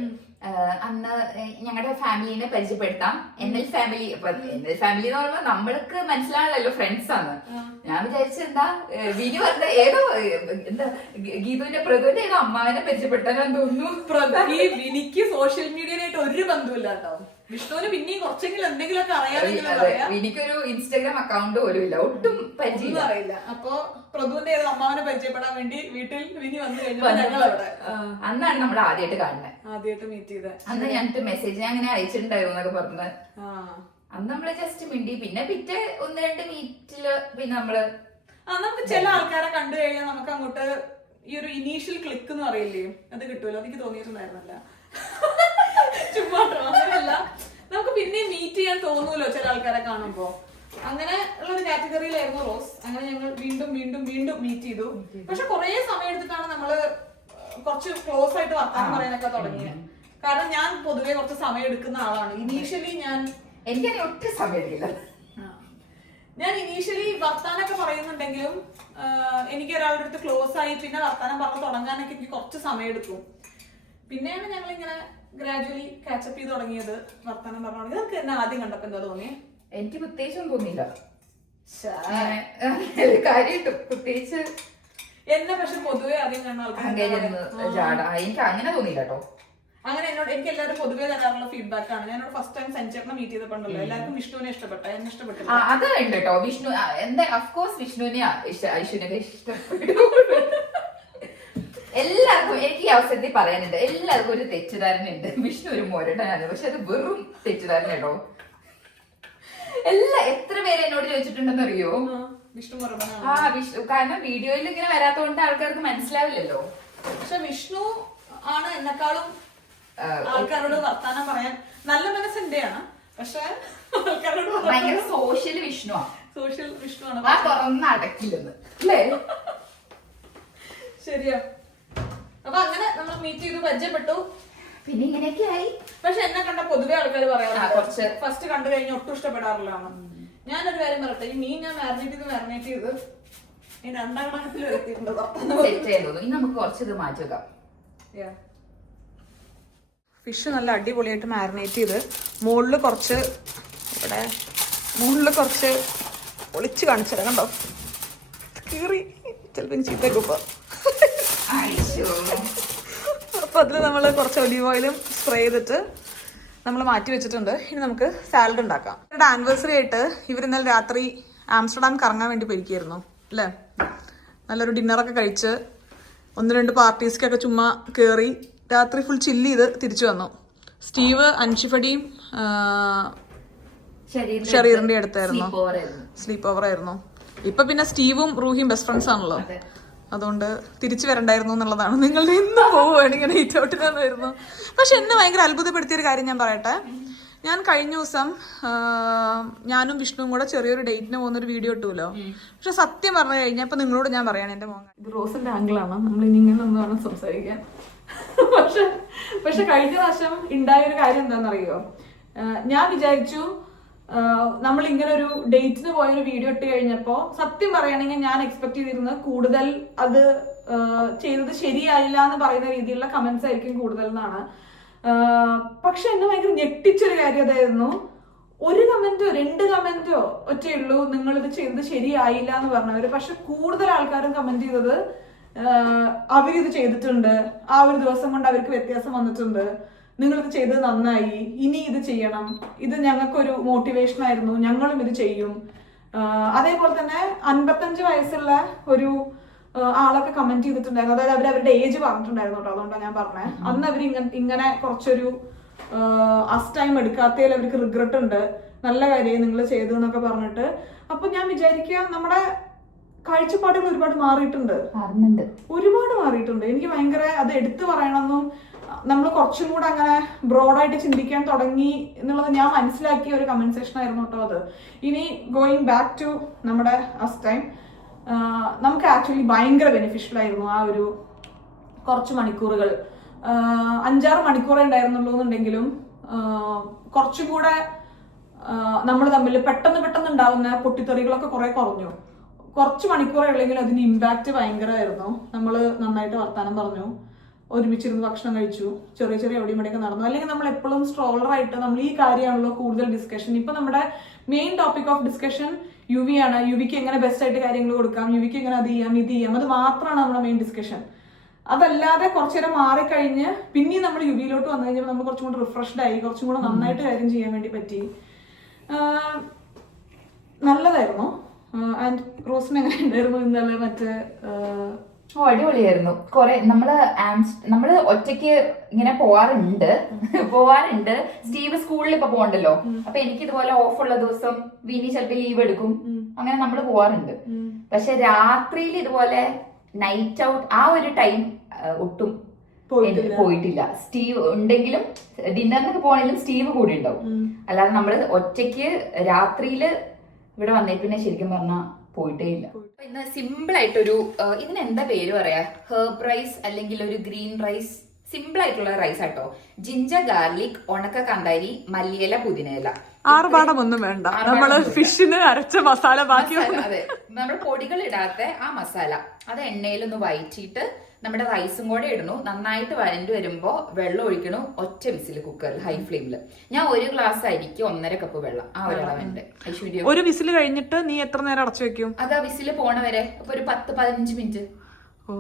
അന്ന് ഞങ്ങളുടെ ഫാമിലിനെ പരിചയപ്പെടുത്താം. NL ഫാമിലി എന്ന് പറയുമ്പോൾ നമ്മൾക്ക് മനസ്സിലാണല്ലോ ഫ്രണ്ട്സ് ആണ്. ഞാൻ വിചാരിച്ചെന്താ വിനി പറഞ്ഞ ഏതോ എന്താ ഗീതുവിന്റെ പ്രതുവിന്റെ ഏതോ അമ്മാവിനെ പരിചയപ്പെടുത്താനാന്ന് തോന്നുന്നു. ഈ വിനിക്ക് സോഷ്യൽ മീഡിയയിലായിട്ട് ഒരു ബന്ധമില്ല കേട്ടോ. വിഷ്ണുവിന് പിന്നെയും കുറച്ചെങ്കിലും എന്തെങ്കിലുമൊക്കെ അറിയാമെങ്കിലും എനിക്കൊരു ഇൻസ്റ്റാഗ്രാം അക്കൗണ്ട് പോലും ഇല്ല, ഒട്ടും പരിചയം അറിയില്ല. അപ്പൊ പ്രഭുവിന്റെ ഏത് അമ്മാവനെ പരിചയപ്പെടാൻ വേണ്ടി വീട്ടിൽ വിനി വന്നു കഴിഞ്ഞാൽ ഞങ്ങൾ അവിടെ അന്നാണ് നമ്മൾ ആദ്യമായിട്ട് കാണുന്നത്, ആദ്യമായിട്ട് മീറ്റ് ചെയ്ത. അന്ന് ഞങ്ങൾക്ക് മെസ്സേജ് ഞാൻ അങ്ങനെ അയച്ചിട്ടുണ്ടായിരുന്നു എന്നൊക്കെ പറഞ്ഞത്. അന്ന് നമ്മള് ജസ്റ്റ് മിണ്ടി. പിന്നെ പിറ്റേ 1-2 മീറ്റില് പിന്നെ നമ്മള് നമുക്ക് ചില ആൾക്കാരെ കണ്ടു കഴിഞ്ഞാൽ നമുക്ക് അങ്ങോട്ട് ഈ ഒരു ഇനീഷ്യൽ ക്ലിക്ക് എന്ന് പറയില്ലേ, അത് കിട്ടുമല്ലോ. എനിക്ക് തോന്നിയിട്ടുണ്ടായിരുന്നല്ല, ചുമ്മാ അങ്ങനെയല്ല. നമുക്ക് പിന്നെ മീറ്റ് ചെയ്യാൻ തോന്നൂലോ ചില ആൾക്കാരെ കാണുമ്പോ. അങ്ങനെ ഉള്ള ഒരു കാറ്റഗറിയിലായിരുന്നു റോസ്. അങ്ങനെ ഞങ്ങൾ വീണ്ടും വീണ്ടും വീണ്ടും മീറ്റ് ചെയ്തു. പക്ഷെ കുറെ സമയം എടുത്തിട്ടാണ് നമ്മള് കുറച്ച് ക്ലോസ് ആയിട്ട് വർത്താനം പറയാനൊക്കെ തുടങ്ങിയത്. കാരണം ഞാൻ പൊതുവെ കുറച്ച് സമയം എടുക്കുന്ന ആളാണ്. ഇനീഷ്യലി എനിക്ക് ഒട്ടും സമയമില്ല. ഞാൻ ഇനീഷ്യലി വർത്താനൊക്കെ പറയുന്നുണ്ടെങ്കിലും എനിക്ക് ഒരാളുടെ അടുത്ത് ക്ലോസ് ആയി പിന്നെ വർത്താനം പറഞ്ഞു തുടങ്ങാനൊക്കെ എനിക്ക് കുറച്ച് സമയം എടുക്കും. പിന്നെയാണ് ഞങ്ങൾ ഇങ്ങനെ ഗ്രാജുവലി കാച്ചപ്പ് ചെയ്ത് തുടങ്ങിയത്, വർത്താനം പറഞ്ഞു തുടങ്ങിയത്. നമുക്ക് എന്നെ ആദ്യം കണ്ടപ്പോ എന്താ തോന്നിയേ? എനിക്ക് പ്രത്യേകിച്ചൊന്നും തോന്നിയില്ല കാര്യമായിട്ടും. പ്രത്യേകിച്ച് എന്നെ പക്ഷെ പൊതുവെ ആദ്യം കണ്ട ആൾക്കാർ എനിക്ക് അങ്ങനെ തോന്നിയില്ല കേട്ടോ. അങ്ങനെ എന്നോട് എനിക്ക് എല്ലാവരും പൊതുവെ തരാറുള്ള ഫീഡ്ബാക്ക് ആണ്. ഞാനോട് ഫസ്റ്റ് ടൈം സഞ്ചേട്ടനെ മീറ്റ് ചെയ്തപ്പോണ്ടല്ലോ എല്ലാവർക്കും വിഷ്ണുവിനെ ഇഷ്ടപ്പെട്ട, എന്നെ ഇഷ്ടപ്പെട്ടില്ല. അത് ഉണ്ട് കേട്ടോ. വിഷ്ണു എന്താ അഫ്കോഴ്സ് വിഷ്ണുവിനെ ഐശ്വര്യനെ ഇഷ്ടപ്പെട്ടു. എല്ലാവർക്കും എനിക്ക് ഈ അവസരത്തിൽ പറയാനുണ്ട്, എല്ലാവർക്കും ഒരു തെറ്റിദ്ധാരണയുണ്ട്. വിഷ്ണു ഒരു മൊരട്ടനാണ്, പക്ഷെ അത് വെറും തെറ്റിദ്ധാരണ കേട്ടോ. എത്ര പേര് എന്നോട് ചോദിച്ചിട്ടുണ്ടെന്ന് അറിയോ വിഷ്ണു? വിഷ്ണു കാരണം വീഡിയോയിൽ ഇങ്ങനെ വരാത്തോണ്ട് ആൾക്കാർക്ക് മനസ്സിലാവില്ലല്ലോ. പക്ഷെ വിഷ്ണു ആണ് എന്നെക്കാളും ആൾക്കാരോട് വർത്താനം പറയാൻ നല്ല മനസ്സിന്റെയാണ്. പക്ഷെ ആൾക്കാരോട് ഭയങ്കര സോഷ്യൽ വിഷ്ണുവാ. സോഷ്യൽ വിഷ്ണുവാണ്. ആ തുറന്ന് അടക്കില്ലെന്ന് അല്ലേ? ശരിയാ. അപ്പൊ അങ്ങനെ നമ്മൾ മീറ്റ് ചെയ്ത് പരിചയപ്പെട്ടു. പിന്നെ ഇങ്ങനെയൊക്കെ ആയി. പക്ഷെ എന്നെ കണ്ട പൊതുവെ ആൾക്കാർ പറയാറുണ്ട് കുറച്ച് ഫസ്റ്റ് കണ്ടു കഴിഞ്ഞാൽ ഒട്ടും ഇഷ്ടപ്പെടാറില്ല. ഞാനൊരു കാര്യം പറയട്ടെ, ഈ മീൻ ഞാൻ മാരിനേറ്റ് ചെയ്ത് ഈ 2ാം ക്ലാസ്സിൽ ഇനി നമുക്ക് കുറച്ച് മാറ്റി വെക്കാം. ഫിഷ് നല്ല അടിപൊളിയായിട്ട് മാരിനേറ്റ് ചെയ്ത് മുകളിൽ കുറച്ച് ഒളിച്ച് കാണിച്ചത് കണ്ടോ, കീറി ചിലപ്പോൾ ചീത്തക്കുമ്പോ. അപ്പൊ അതിൽ നമ്മൾ കുറച്ച് ഒലീവ് ഓയിലും സ്പ്രേ ചെയ്തിട്ട് നമ്മൾ മാറ്റി വെച്ചിട്ടുണ്ട്. ഇനി നമുക്ക് സാലഡ് ഉണ്ടാക്കാം. ഇവരുടെ ആനിവേഴ്സറി ആയിട്ട് ഇവർ ഇന്നലെ രാത്രി ആംസ്റ്റർഡാം കറങ്ങാൻ വേണ്ടി പോയിരിക്കായിരുന്നു അല്ലേ. നല്ലൊരു ഡിന്നറൊക്കെ കഴിച്ച് 1-2 പാർട്ടീസ്ക്കൊക്കെ ചുമ്മാ കയറി രാത്രി ഫുൾ ചില്ല് ചെയ്ത് തിരിച്ചു വന്നു. സ്റ്റീവ് അൻഷിഫടിയും ഷെറീറിന്റെ അടുത്തായിരുന്നു, സ്ലീപ്പ് ഓവർ ആയിരുന്നു. ഇപ്പൊ പിന്നെ സ്റ്റീവും റൂഹിയും ബെസ്റ്റ് ഫ്രണ്ട്സ് ആണല്ലോ, അതുകൊണ്ട് തിരിച്ചു വരണ്ടായിരുന്നു എന്നുള്ളതാണ്. നിങ്ങളുടെ ഇന്ന് പോവുകയാണ് ഇങ്ങനെ ഈറ്റൗട്ടിനാന്ന് വരുന്നു. പക്ഷെ എന്നെ ഭയങ്കര അത്ഭുതപ്പെടുത്തിയൊരു കാര്യം ഞാൻ പറയട്ടെ. ഞാൻ കഴിഞ്ഞ ദിവസം ഞാനും വിഷ്ണുവും കൂടെ ചെറിയൊരു ഡേറ്റിന് പോകുന്നൊരു വീഡിയോ ഇട്ടുമല്ലോ. പക്ഷെ സത്യം പറഞ്ഞു കഴിഞ്ഞാൽ ഇപ്പൊ നിങ്ങളോട് ഞാൻ പറയാണ്, എന്റെ മോൻ ഇത് റോസിന്റെ ആംഗിളാണ്, നമ്മൾ ഇനി ഇങ്ങനെ ഒന്ന് വേണം സംസാരിക്കാൻ. പക്ഷെ കഴിഞ്ഞ പ്രാവശ്യം ഉണ്ടായൊരു കാര്യം എന്താണെന്നറിയോ, ഞാൻ വിചാരിച്ചു നമ്മൾ ഇങ്ങനെ ഒരു ഡേറ്റിന് പോയൊരു വീഡിയോ ഇട്ട് കഴിഞ്ഞപ്പോ സത്യം പറയുകയാണെങ്കിൽ ഞാൻ എക്സ്പെക്ട് ചെയ്തിരുന്നത് കൂടുതൽ അത് ചെയ്തത് ശരിയായില്ല എന്ന് പറയുന്ന രീതിയിലുള്ള കമന്റ്സ് ആയിരിക്കും കൂടുതൽ എന്നാണ്. പക്ഷെ എന്നെ ഭയങ്കര ഞെട്ടിച്ചൊരു കാര്യം അതായിരുന്നു. 1 കമന്റോ 2 കമന്റോ ഒറ്റയുള്ളൂ നിങ്ങളിത് ചെയ്തത് ശരിയായില്ല എന്ന് പറഞ്ഞവര്. പക്ഷെ കൂടുതൽ ആൾക്കാരും കമന്റ് ചെയ്തത് അവരിത് ചെയ്തിട്ടുണ്ട്, ആ ഒരു ദിവസം കൊണ്ട് അവർക്ക് വ്യത്യാസം വന്നിട്ടുണ്ട്, നിങ്ങളിത് ചെയ്തത് നന്നായി, ഇനി ഇത് ചെയ്യണം, ഇത് ഞങ്ങൾക്കൊരു മോട്ടിവേഷൻ ആയിരുന്നു, ഞങ്ങളും ഇത് ചെയ്യും. അതേപോലെ തന്നെ 55 വയസ്സുള്ള ഒരു ആളൊക്കെ കമന്റ് ചെയ്തിട്ടുണ്ടായിരുന്നു. അതായത് അവരുടെ ഏജ് പറഞ്ഞിട്ടുണ്ടായിരുന്നു കേട്ടോ, അതുകൊണ്ടാണ് ഞാൻ പറഞ്ഞത്. അന്ന് അവർ ഇങ്ങനെ കുറച്ചൊരു ടൈം എടുക്കാത്തതിൽ അവർക്ക് റിഗ്രറ്റ് ഉണ്ട്, നല്ല കാര്യം നിങ്ങൾ ചെയ്തു എന്നൊക്കെ പറഞ്ഞിട്ട്. അപ്പൊ ഞാൻ വിചാരിക്കുക നമ്മുടെ കാഴ്ചപ്പാടുകൾ ഒരുപാട് മാറിയിട്ടുണ്ട്, ഒരുപാട് മാറിയിട്ടുണ്ട്. എനിക്ക് ഭയങ്കര അത് എടുത്തു പറയണമെന്നും നമ്മൾ കുറച്ചും കൂടെ അങ്ങനെ ബ്രോഡായിട്ട് ചിന്തിക്കാൻ തുടങ്ങി എന്നുള്ളത് ഞാൻ മനസ്സിലാക്കിയ ഒരു കമന്റ് സെക്ഷൻ ആയിരുന്നു കേട്ടോ അത്. ഇനി ഗോയിങ് ബാക്ക് ടു നമ്മുടെ ടൈം, നമുക്ക് ആക്ച്വലി ഭയങ്കര ബെനിഫിഷ്യൽ ആയിരുന്നു ആ ഒരു കുറച്ച് മണിക്കൂറുകൾ. 5-6 മണിക്കൂറേ ഉണ്ടായിരുന്നുള്ളൂ എന്നുണ്ടെങ്കിലും കുറച്ചും കൂടെ നമ്മൾ തമ്മിൽ പെട്ടെന്ന് ഉണ്ടാവുന്ന പൊട്ടിത്തെറികളൊക്കെ കുറെ കുറഞ്ഞു. കുറച്ച് മണിക്കൂറേ ഉള്ളെങ്കിലും അതിന്റെ ഇമ്പാക്ട് ഭയങ്കരമായിരുന്നു. നമ്മൾ നന്നായിട്ട് വർത്താനം പറഞ്ഞു, ഒരുമിച്ചിരുന്ന് ഭക്ഷണം കഴിച്ചു, ചെറിയ ചെറിയ എവിടെയും ഇവിടെയൊക്കെ നടന്നു. അല്ലെങ്കിൽ നമ്മൾ എപ്പോഴും സ്ട്രോളറായിട്ട് നമ്മൾ ഈ കാര്യമാണല്ലോ കൂടുതൽ ഡിസ്കഷൻ. ഇപ്പൊ നമ്മുടെ main topic of discussion UV ആണ്. യുവിക്ക് എങ്ങനെ ബെസ്റ്റ് ആയിട്ട് കാര്യങ്ങൾ കൊടുക്കാം, യുവിക്ക് എങ്ങനെ അത് ചെയ്യാം, ഇത് ചെയ്യാം, അത് മാത്രമാണ് നമ്മുടെ മെയിൻ ഡിസ്കഷൻ. അതല്ലാതെ കുറച്ചു നേരം മാറിക്കഴിഞ്ഞ് പിന്നെയും നമ്മൾ യുവിയിലോട്ട് വന്നു കഴിഞ്ഞപ്പോൾ നമ്മൾ കുറച്ചും കൂടെ റിഫ്രഷ്ഡ് ആയി, കുറച്ചും കൂടെ നന്നായിട്ട് കാര്യം ചെയ്യാൻ വേണ്ടി പറ്റി. നല്ലതായിരുന്നു. ആൻഡ് റോസിന് എങ്ങനെ ഉണ്ടായിരുന്നു ഇന്നലെ മറ്റേ? അടിപൊളിയായിരുന്നു. കുറെ നമ്മള് ഒറ്റയ്ക്ക് ഇങ്ങനെ പോവാറുണ്ട്. സ്റ്റീവ് സ്കൂളിൽ ഇപ്പൊ പോകണ്ടല്ലോ, അപ്പൊ എനിക്ക് ഇതുപോലെ ഓഫ് ഉള്ള ദിവസം വിനി ചിലപ്പോ ലീവ് എടുക്കും, അങ്ങനെ നമ്മള് പോവാറുണ്ട്. പക്ഷെ രാത്രിയിൽ ഇതുപോലെ നൈറ്റ് ഔട്ട് ആ ഒരു ടൈം ഒട്ടും പോയിട്ടില്ല. സ്റ്റീവ് ഉണ്ടെങ്കിലും ഡിന്നറിനൊക്കെ പോകണമെങ്കിലും സ്റ്റീവ് കൂടി ഉണ്ടാവും. അല്ലാതെ നമ്മള് ഒറ്റയ്ക്ക് രാത്രിയില് ഇവിടെ വന്നേ പിന്നെ ശരിക്കും പറഞ്ഞാൽ പോയിട്ടേ ഇല്ല. ഇന്ന് സിമ്പിൾ ആയിട്ടൊരു ഇതിന് എന്താ പേര് പറയാ, ഹെർബ് റൈസ് അല്ലെങ്കിൽ ഒരു ഗ്രീൻ റൈസ്, സിമ്പിൾ ആയിട്ടുള്ള റൈസ് ആട്ടോ. ജിഞ്ചർ ഗാർലിക്, ഉണക്ക കാന്താരി, മല്ലിയില, പുതിനയില. ആർഭാടമൊന്നും വേണ്ട, നമ്മള് ഫിഷിന് അരച്ച മസാല ബാക്കി. അതെ, നമ്മൾ പൊടികൾ ഇടാത്ത ആ മസാല അത് എണ്ണയിലൊന്ന് വഴറ്റിയിട്ട് നമ്മുടെ റൈസും കൂടെ ഇടണു. നന്നായിട്ട് വരണ്ടു വരുമ്പോ വെള്ളം ഒഴിക്കണു. ഒറ്റ വിസിൽ കുക്കറിൽ ഹൈ ഫ്ലെയിമിൽ. ഞാൻ 1 ഗ്ലാസ് അരിക്ക് 1.5 കപ്പ് വെള്ളം, ആ ഒരു അളവുണ്ട്. ഐശ്വര്യ, ഒരു വിസിൽ കഴിഞ്ഞിട്ട് നീ എത്ര നേരം അടച്ചു വെക്കും? അത് ആ വിസിൽ പോണ വരെ അപ്പൊ ഒരു 10-15 മിനിറ്റ്. ഓ,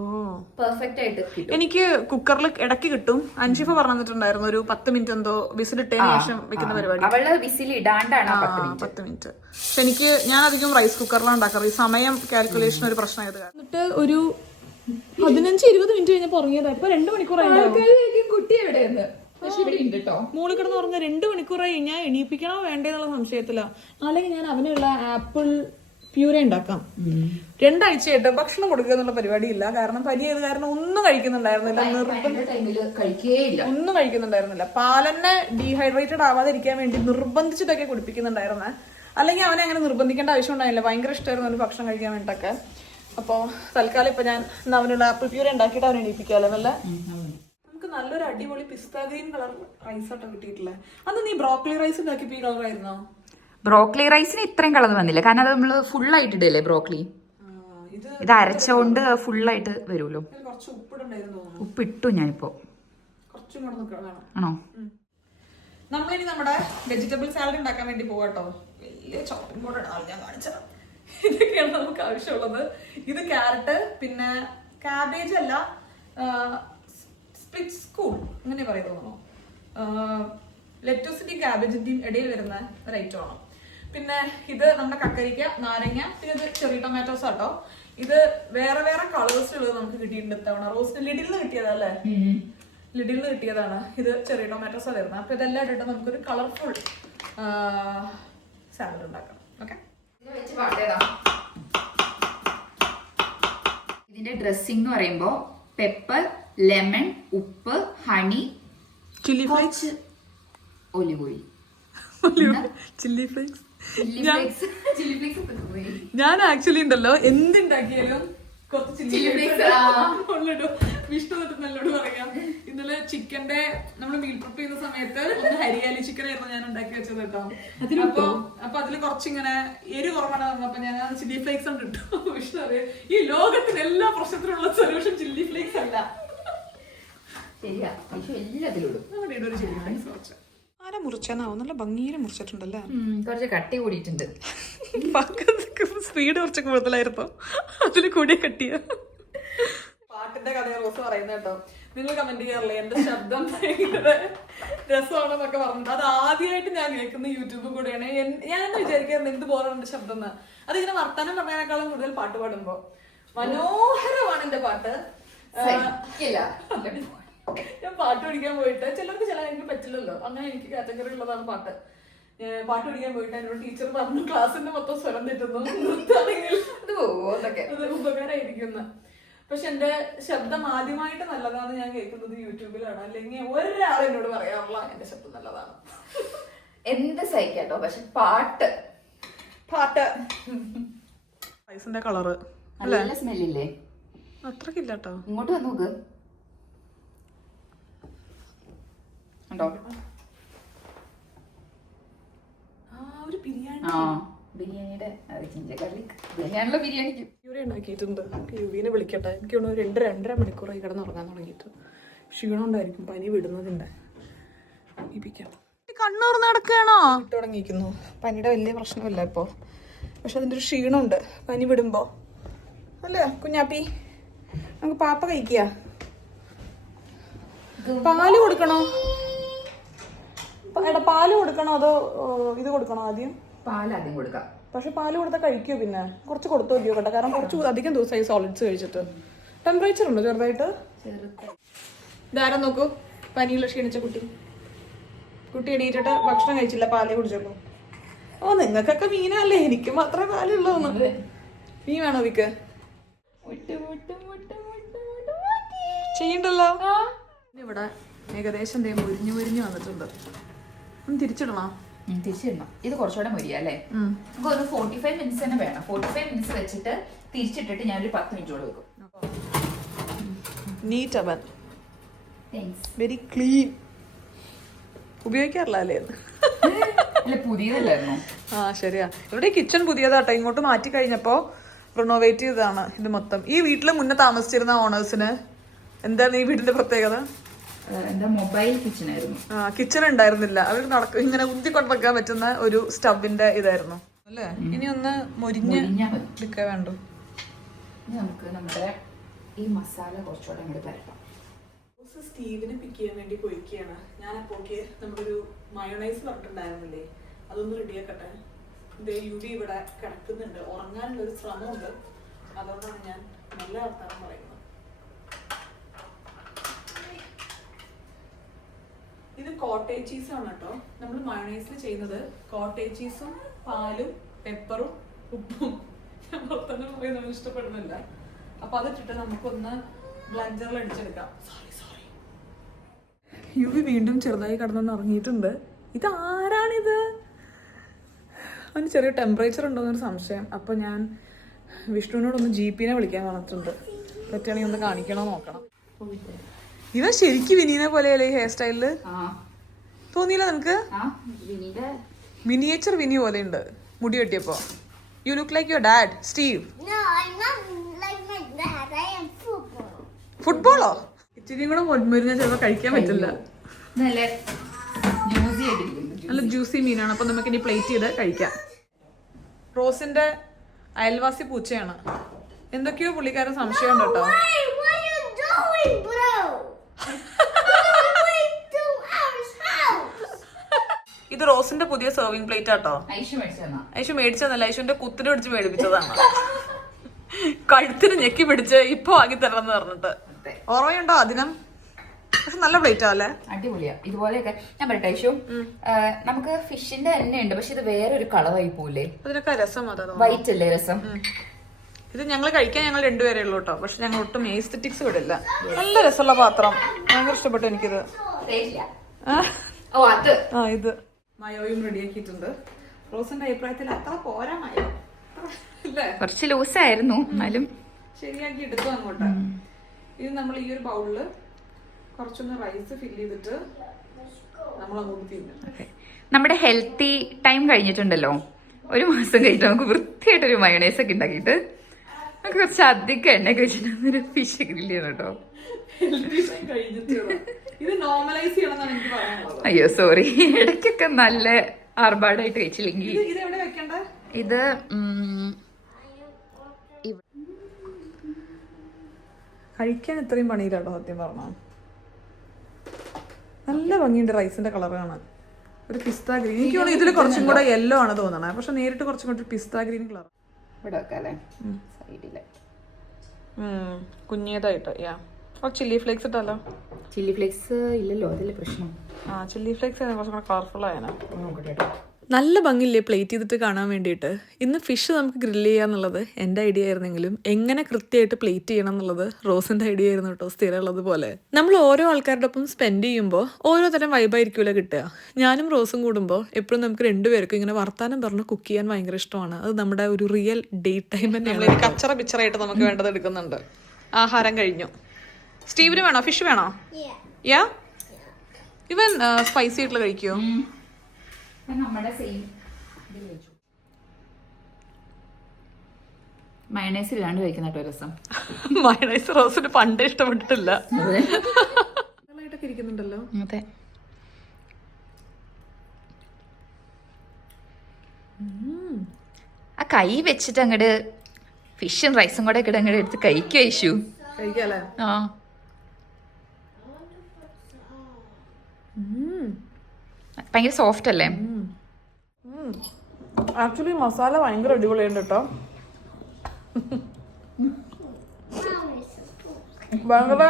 പെർഫെക്റ്റ് ആയിട്ട്. എനിക്ക് കുക്കറിൽ ഇടയ്ക്ക് കിട്ടും. അൻഷിഫ പറഞ്ഞിട്ടുണ്ടായിരുന്നു ഒരു 10 മിനിറ്റ് എന്തോ വിസിൽ ഇട്ടതിന് ശേഷം വെക്കുന്ന പരിപാടി. അവള് വിസിൽ ഇടാണ്ടാണ് 10 മിനിറ്റ്. പക്ഷെ ഞാൻ അധികം റൈസ് കുക്കറിലാണ് ഉണ്ടാക്കാറ്. ഈ സമയം കാൽക്കുലേഷൻ ഒരു പ്രശ്നമായത്. എന്നിട്ട് ഒരു 15-20 മിനിറ്റ് കഴിഞ്ഞപ്പോ ഉറങ്ങിയതാ. ഇപ്പൊ 2 മണിക്കൂറായി. കുട്ടി എവിടെയെന്ന് മൂളി കിടന്ന് ഉറങ്ങ 2 മണിക്കൂറായി. ഞാൻ എണീപ്പിക്കണോ വേണ്ടേന്നുള്ള സംശയത്തില. അല്ലെങ്കിൽ ഞാൻ അവനുള്ള ആപ്പിൾ പ്യൂരെ ഉണ്ടാക്കാം. 2 ആഴ്ചയായിട്ട് ഭക്ഷണം കൊടുക്കുക എന്നുള്ള പരിപാടി ഇല്ല. കാരണം പനിയത് കാരണം ഒന്നും കഴിക്കുന്നുണ്ടായിരുന്നില്ല. ഒന്നും കഴിക്കുന്നുണ്ടായിരുന്നില്ല. പാലന്നെ ഡീഹൈഡ്രേറ്റഡ് ആവാതിരിക്കാൻ വേണ്ടി നിർബന്ധിച്ചിട്ടൊക്കെ കുടിപ്പിക്കുന്നുണ്ടായിരുന്നെ. അല്ലെങ്കിൽ അവനെ അങ്ങനെ നിർബന്ധിക്കേണ്ട ആവശ്യം ഉണ്ടായില്ല. ഭയങ്കര ഇഷ്ടമായിരുന്നു അവന് ഭക്ഷണം കഴിക്കാൻ വേണ്ടിട്ടൊക്കെ. അപ്പൊ തൽക്കാലം ഇപ്പൊ ഞാൻ അവനുള്ള ആപ്പിൾ പ്യൂരെ ഉണ്ടാക്കിയിട്ട് അവനെ എണീപ്പിക്കാമല്ലോ. നല്ല നമുക്ക് നല്ലൊരു അടിപൊളി പിസ്ത ഗ്രീൻ കളർ റൈസ് ആട്ടോ കിട്ടിയിട്ടില്ലേ. അത് നീ ബ്രോക്കലി റൈസ് ഉണ്ടാക്കിയപ്പോ ഈ കളർ ആയിരുന്നോ? ബ്രോക്കലി റൈസിന് ഇത്രയും കളർ വന്നില്ല, കാരണം അത് നമ്മള് ഫുൾ ആയിട്ട് ഇടല്ലേ ബ്രോക്കലി. ഇത് അരച്ചോണ്ട് ഫുൾ ആയിട്ട് വരുമല്ലോ. കുറച്ച് ഉപ്പിടുണ്ടായിരുന്നു. ഉപ്പിട്ടു ഞാനിപ്പോ. ആണോ? നമ്മളിനി നമ്മുടെ വെജിറ്റബിൾ സാലഡ് ഉണ്ടാക്കാൻ വേണ്ടി പോവാട്ടോ. വലിയ ചോപ്പിംഗ് ബോർഡ് ഞാൻ കാണിച്ചത്. ഇതൊക്കെയാണ് നമുക്ക് ആവശ്യമുള്ളത്. ഇത് ക്യാരറ്റ്, പിന്നെ കാബേജ് അല്ല, സ്പ്ലിറ്റ് സ്കൂൾ അങ്ങനെ പറയുന്നു. ലെറ്റൂസിന്റെയും ക്യാബേജിന്റെയും ഇടയിൽ വരുന്ന ഒരു ഐറ്റം ആണ്. പിന്നെ ഇത് നമ്മുടെ കക്കരിക്ക, നാരങ്ങ, പിന്നെ ഇത് ചെറിയ ടൊമാറ്റോസ് ആട്ടോ. ഇത് വേറെ വേറെ കളേഴ്സിലുള്ളത് നമുക്ക് കിട്ടിയിട്ടുണ്ട് ഇത്തവണ. റോസിന് ലിഡിൽ നിന്ന് കിട്ടിയതല്ലേ? ലിഡിൽ നിന്ന് കിട്ടിയതാണ്. ഇത് ചെറിയ ടൊമാറ്റോസാണ് വരുന്നത്. അപ്പൊ ഇതെല്ലാം ഇട്ടിട്ട് നമുക്കൊരു കളർഫുൾ സാലഡ് ഉണ്ടാക്കാം. ഓക്കെ, ഇതിന്റെ ഡ്രസ്സിംഗ് എന്ന് പറയുമ്പോ പെപ്പർ, ലെമൺ, ഉപ്പ്, honey, chilli flakes, olive oil, chilli flakes. ഞാൻ ആക്ച്വലി ഉണ്ടല്ലോ എന്തുണ്ടാക്കിയാലും കുറച്ച് ചില്ലി ഫ്ലേക്സ് ഉള്ളിടും. വിഷ്ണു നല്ലോട് പറയാം. ഇന്നലെ ചിക്കന്റെ നമ്മള് മീൽ പ്രിപ്പ് ചെയ്യുന്ന സമയത്ത് ഒന്ന് ഹരിയാലി ചിക്കൻ ആയിരുന്നു ഞാൻ ഉണ്ടാക്കി വെച്ചത് കേട്ടോ. അപ്പൊ അതില് കുറച്ചിങ്ങനെ എരി കുറവാണ് പറഞ്ഞപ്പോ ഞാൻ ചില്ലി ഫ്ലേക്സ് കൊണ്ട് ഇട്ടു. വിഷ്ണു അറിയാം, ഈ ലോകത്തിന് എല്ലാ പ്രശ്നത്തിനുള്ള സൊല്യൂഷൻ ചില്ലി ഫ്ലേക്സ് അല്ല. നമ്മുടെ ഒരു ചില്ലി ഫ്ലേക്സ് കുറച്ച് ആരെ മുറിച്ചാന്നാവും. നല്ല ഭംഗിയിൽ മുറിച്ചിട്ടുണ്ടല്ലേ. കുറച്ച് കട്ടി കൂടിയിട്ടുണ്ട്. സ്പീഡ് കുറച്ച് കൂടുതലായിരുന്നു. അതില് കൂടിയ കട്ടിയ. പാട്ടിന്റെ കഥ റോസ് പറയുന്ന കേട്ടോ. നിങ്ങൾ കമന്റ് ചെയ്യാറില്ലേ എന്റെ ശബ്ദം ഭയങ്കര രസമാണെന്നൊക്കെ പറഞ്ഞിട്ട്. അത് ആദ്യമായിട്ട് ഞാൻ കേൾക്കുന്ന യൂട്യൂബും കൂടെയാണ്. ഞാൻ വിചാരിക്കാറുണ്ട് എന്ത് പോലാണ് എന്റെ ശബ്ദം എന്ന്. അതിങ്ങനെ വർത്താനം പറഞ്ഞതിനേക്കാളും കൂടുതൽ പാട്ട് പാടുമ്പോ മനോഹരമാണ് എന്റെ പാട്ട്. ഞാൻ പാട്ട് പഠിക്കാൻ പോയിട്ട് ചിലർക്ക് എനിക്ക് പറ്റില്ലല്ലോ, അങ്ങനെ എനിക്ക് കാറ്റഗറി ഉള്ളതാണ് പാട്ട്. പാട്ട് പഠിക്കാൻ പോയിട്ട് എന്നോട് ടീച്ചർ പറഞ്ഞു ക്ലാസ്സിന്റെ മൊത്തം സ്വരം തെറ്റുന്നു, നിർത്താണെങ്കിൽ അത് ഉപകാരമായിരിക്കുന്നു. പക്ഷെ എന്റെ ശബ്ദം ആദ്യമായിട്ട് നല്ലതാണെന്ന് ഞാൻ കേൾക്കുന്നത് യൂട്യൂബിലാണ്. അല്ലെങ്കിൽ ഒരാൾ എന്നോട് പറയാറില്ല എന്റെ ശബ്ദം നല്ലതാണ്. എന്ത് സഹിക്കാട്ടോ, പക്ഷെ പാട്ട് റൈസിന്റെ കളറ് നല്ല സ്മെല്ലില്ലേ? അത്രക്കില്ലാട്ടോ. ഇങ്ങോട്ട് വന്ന് നോക്ക്. യുവിനെ വിളിക്കട്ടെ. എനിക്ക് 2-2.5 മണിക്കൂറായി കിടന്നുറങ്ങാൻ തുടങ്ങിയിട്ട്. ക്ഷീണം ഉണ്ടായിരിക്കും, പനി വിടുന്നതിൻ്റെ. കണ്ണൂർന്ന് നടക്കുകയാണോ? വിട്ടു തുടങ്ങിയിരിക്കുന്നു. പനിയുടെ വലിയ പ്രശ്നമില്ല ഇപ്പോൾ, പക്ഷെ അതിൻ്റെ ഒരു ക്ഷീണമുണ്ട് പനി വിടുമ്പോൾ. അല്ലേ കുഞ്ഞാപ്പി? നമുക്ക് പാപ്പ കഴിക്കുക. പാല് കൊടുക്കണോ? എടാ പാല് കൊടുക്കണോ അതോ ഇത് കൊടുക്കണോ? ആദ്യം പാൽ ആദ്യം കൊടുക്കാം. പക്ഷെ പാല് കൊടുത്താൽ കഴിക്കുമോ? പിന്നെ കുറച്ച് കൊടുത്തു നോക്കിയോ കേട്ടോ, കാരണം കുറച്ച് അധികം ദിവസമായി സോളിഡ്സ് കഴിച്ചിട്ട്. ടെമ്പറേച്ചർ ഉണ്ടോ ചെറുതായിട്ട്? ഇതാരം നോക്കൂ, പനിയുള്ള ക്ഷീണിച്ച കുട്ടി. കുട്ടി എണീറ്റിട്ട് ഭക്ഷണം കഴിച്ചില്ല, പാലേ കുടിച്ചോളൂ. ഓ നിങ്ങൾക്കൊക്കെ മീനല്ലേ, എനിക്ക് മാത്രമേ പാലുള്ളൂ. മീൻ വേണോ വിക്ക്? ചെയ്യണ്ടല്ലോ. ഇവിടെ ഏകദേശം മുരിഞ്ഞു മുരിഞ്ഞു വന്നിട്ടുണ്ട്. ഒന്ന് തിരിച്ചിടണോ? തിരിച്ചിടണം. ഇത് കുറച്ചുകൂടെ മുരിയ അല്ലേ? നമുക്ക് ഒരു 45 മിനിറ്റ്സ് തന്നെ വേണം. 45 മിനിറ്റ്സ് വെച്ചിട്ട് തിരിച്ചിട്ടിട്ട് ഞാനൊരു 10 മിനിറ്റ് കൂടെ വെക്കും. നീറ്റ് അവൻ, വെരി ക്ലീൻ. ഉപയോഗിക്കാറില്ല അല്ലേ? അല്ല പുതിയതല്ലായിരുന്നു. ആ ശരിയാ. ഇവിടെ കിച്ചൺ പുതിയതാട്ടോ, ഇങ്ങോട്ട് മാറ്റി കഴിഞ്ഞപ്പോ റിനോവേറ്റ് ചെയ്തതാണ് ഇത് മൊത്തം. ഈ വീട്ടില് മുന്നേ താമസിച്ചിരുന്ന ഓണേഴ്സിന് എന്താണ് ഈ വീടിന്റെ പ്രത്യേകത? എന്താ, മൊബൈൽ കിച്ചൺ ആയിരുന്നു. കിച്ചൺ ഉണ്ടായിരുന്നില്ല, അവർ ഇങ്ങനെ ഉന്തി കൊണ്ടുവെക്കാൻ പറ്റുന്ന ഒരു സ്റ്റവിന്റെ ഇതായിരുന്നു അല്ലേ. ഇനി ഒന്ന് മൊരിഞ്ഞ് എടുക്കാൻ വേണ്ടു. നമുക്ക് നമ്മുടെ ഈ മസാല കുറച്ചുകൂടെ അങ്ങോട്ട് പരട്ടാം. സ്റ്റീവിനെ പിക്ക് ചെയ്യാൻ വേണ്ടി പോയിക്കുകയാണ് ഞാൻ. അപ്പോക്ക് നമ്മളൊരു മയോണൈസ് പറഞ്ഞിട്ടുണ്ടായിരുന്നില്ലേ, അതൊന്ന് റെഡിയാക്കട്ടെ. യുവി ഇവിടെ കിടക്കുന്നുണ്ട്, ഉറങ്ങാനുള്ള ഒരു ശ്രമമുണ്ട്. അതുകൊണ്ടാണ് ഞാൻ നല്ല വർത്താനം പറയുന്നത്. ഇത് കോട്ടേജ് ചീസ് ആണ് കേട്ടോ. നമ്മൾ മയോണൈസിൽ ചെയ്യുന്നത് കോട്ടേജ് ചീസും പാലും പെപ്പറും ഉപ്പും. ഞാൻ പുറത്തന്നെ പറയുന്നത് ഇഷ്ടപ്പെടുന്നില്ല. അപ്പൊ അതിട്ടിട്ട് നമുക്കൊന്ന് ബ്ലെൻഡറിൽ അടിച്ചെടുക്കാം. യുവി വീണ്ടും ചെറുതായി കടന്നൊന്ന് ഇറങ്ങിയിട്ടുണ്ട്. ഇത് ആരാണിത്? അവന് ചെറിയ ടെമ്പറേച്ചർ ഉണ്ടോന്നൊരു സംശയം. അപ്പൊ ഞാൻ വിഷ്ണുവിനോടൊന്ന് ജീപ്പിനെ വിളിക്കാൻ പറഞ്ഞിട്ടുണ്ട്. പറ്റുകയാണെങ്കിൽ ഒന്ന് കാണിക്കണോ നോക്കണം. ഇവ ശരിക്കും വിനീനെ പോലെയല്ലേ ഈ ഹെയർ സ്റ്റൈലില്? തോന്നിയില്ല നിനക്ക്? മിനിയേച്ചർ വിനി പോലെ ഉണ്ട് മുടി വെട്ടിയപ്പോ. You look like your dad Steve. ഫുട്ബോളോ? ഇച്ചിരിയും കൂടെ മരുന്ന് ചിലപ്പോ കഴിക്കാൻ പറ്റില്ല. നല്ല ജ്യൂസി മീനാണ്. അപ്പൊ നമുക്ക് ഇനി പ്ലേറ്റ് ചെയ്ത് കഴിക്കാം. റോസിന്റെ അയൽവാസി പൂച്ചയാണ്. എന്തൊക്കെയോ പുള്ളിക്കാരൻ സംശയമുണ്ട് കേട്ടോ. ഇത് റോസിന്റെ പുതിയ സെർവിങ് പ്ലേറ്റ് ആട്ടോ. ഐഷു മേടിച്ചതല്ല, ഐഷുന്റെ കുത്തിന് പിടിച്ച് മേടിപ്പിച്ചതാണ്. കഴുത്തിന് ഞെക്കി പിടിച്ച് ഇപ്പൊ ആക്കി തരണമെന്ന് പറഞ്ഞിട്ട്. ഓർമ്മയുണ്ടോ അതിനും? പക്ഷെ നല്ല പ്ലേറ്റാ അല്ലേ? അടിപൊളിയാ. ഇതുപോലെയൊക്കെ ഞാൻ പറയട്ടെ ഐഷു, നമുക്ക് ഫിഷിന്റെ തന്നെ ഉണ്ട്, പക്ഷെ ഇത് വേറൊരു കളറായി പോലെ. അതിനൊക്കെ രസം വൈറ്റ് അല്ലേ രസം? ഇത് ഞങ്ങൾ കഴിക്കാൻ ഞങ്ങൾ രണ്ടുപേരേ ഉള്ളൂ കേട്ടോ. പക്ഷെ ഞങ്ങൾ ഒട്ടും എസ്തെറ്റിക്സ് വിടില്ല. നല്ല രസമുള്ള പാത്രം, ഭയങ്കര ഇഷ്ടപ്പെട്ടു എനിക്കിത്. ഇത് മയോയും റെഡിയാക്കിയിട്ടുണ്ട്. റോസിന്റെ അഭിപ്രായത്തിൽ അത്ര പോരാ മയോ, കുറച്ച് ലൂസായിരുന്നു, എന്നാലും ശരിയാക്കി എടുത്തു അങ്ങോട്ട്. ഇത് നമ്മൾ ഈ ഒരു ബൗളില് കുറച്ചൊന്ന് റൈസ് ഫില്ല് ചെയ്തിട്ട് നമ്മൾ അങ്ങോട്ട് തിന്നും. നമ്മുടെ ഹെൽത്തി ടൈം കഴിഞ്ഞിട്ടുണ്ടല്ലോ. ഒരു മാസം കഴിഞ്ഞിട്ട് നമുക്ക് വൃത്തിയായിട്ടൊരു മയോണൈസ് ഒക്കെ ഉണ്ടാക്കിയിട്ട് നമുക്ക് കുറച്ച് അധികം എണ്ണയൊക്കെ വെച്ചിട്ട് ഫിഷ് ഗ്രില്ല് ചെയ്യണം കേട്ടോ. അയ്യോ സോറി, ഇടയ്ക്കൊക്കെ നല്ല ആർഭാടായിട്ട് കഴിച്ചില്ലെങ്കിൽ. ഇത് കഴിക്കാൻ ഇത്രയും പണിയിലാട്ടോ സത്യം പറഞ്ഞ. നല്ല ഭംഗിയുണ്ട് റൈസിന്റെ കളർ കാണാൻ. ഒരു പിസ്ത ഗ്രീൻ. എനിക്ക് തോന്നുന്നു ഇതിൽ കുറച്ചും കൂടെ യെല്ലോ ആണ് തോന്നണേ, പക്ഷെ നേരിട്ട് കുറച്ചും കൂടെ പിസ്ത ഗ്രീൻ കളർ. കുഞ്ഞേതായിട്ട് ചില്ലി ഫ്ലേക്സ് ഇട്ടല്ലോ. ചില്ലി ഫ്ലേക്സ് ഇല്ലല്ലോ, അതല്ലേ പ്രശ്നം. ചില്ലി ഫ്ലേക്സ് കുറച്ചും കൂടെ കളർഫുൾ ആയാണ്. നല്ല ഭംഗിയില്ലേ പ്ലേറ്റ് ചെയ്തിട്ട് കാണാൻ വേണ്ടിയിട്ട്. ഇന്ന് ഫിഷ് നമുക്ക് ഗ്രില്ല് ചെയ്യാന്നുള്ളത് എൻ്റെ ഐഡിയ ആയിരുന്നെങ്കിലും എങ്ങനെ കൃത്യമായിട്ട് പ്ലേറ്റ് ചെയ്യണം എന്നുള്ളത് റോസിൻ്റെ ഐഡിയ ആയിരുന്നു കേട്ടോ. സ്ഥിരമുള്ളത് പോലെ നമ്മൾ ഓരോ ആൾക്കാരുടെ ഒപ്പം സ്പെൻഡ് ചെയ്യുമ്പോൾ ഓരോ തരം വൈബായിരിക്കുമല്ലോ കിട്ടുക. ഞാനും റോസും കൂടുമ്പോൾ എപ്പോഴും നമുക്ക് രണ്ടുപേർക്കും ഇങ്ങനെ വർത്താനം പറഞ്ഞ് കുക്ക് ചെയ്യാൻ ഭയങ്കര ഇഷ്ടമാണ്. അത് നമ്മുടെ ഒരു റിയൽ ഡേറ്റ് ടൈം തന്നെയാണ്. കച്ചറ പിച്ചറായിട്ട് നമുക്ക് വേണ്ടത് എടുക്കുന്നുണ്ട്. ആഹാരം കഴിഞ്ഞു. സ്റ്റീവിന് വേണോ? ഫിഷ് വേണോ? യാ ഇവൻ സ്പൈസി ആയിട്ടുള്ള കഴിക്കുമോ? മയണൈസ് ഇല്ലാണ്ട് കഴിക്കുന്ന രസം. മയണൈസ് റോസിന് പണ്ടേ ഇഷ്ടപ്പെട്ടിട്ടില്ല. ഇരിക്കുന്നുണ്ടല്ലോ. അതെ. ആ കൈ വെച്ചിട്ട് അങ്ങോട്ട് ഫിഷും റൈസും കൂടെ ഒക്കെ അങ്ങോട്ട് എടുത്ത് കഴിക്കുക ഇഷ്യൂ. കഴിക്കാല്ലേ? ആ ഭയങ്കര സോഫ്റ്റ് അല്ലേ? ആക്ച്വലി മസാല ഭയങ്കര അടിപൊളിയുണ്ട് കേട്ടോ. ഭയങ്കര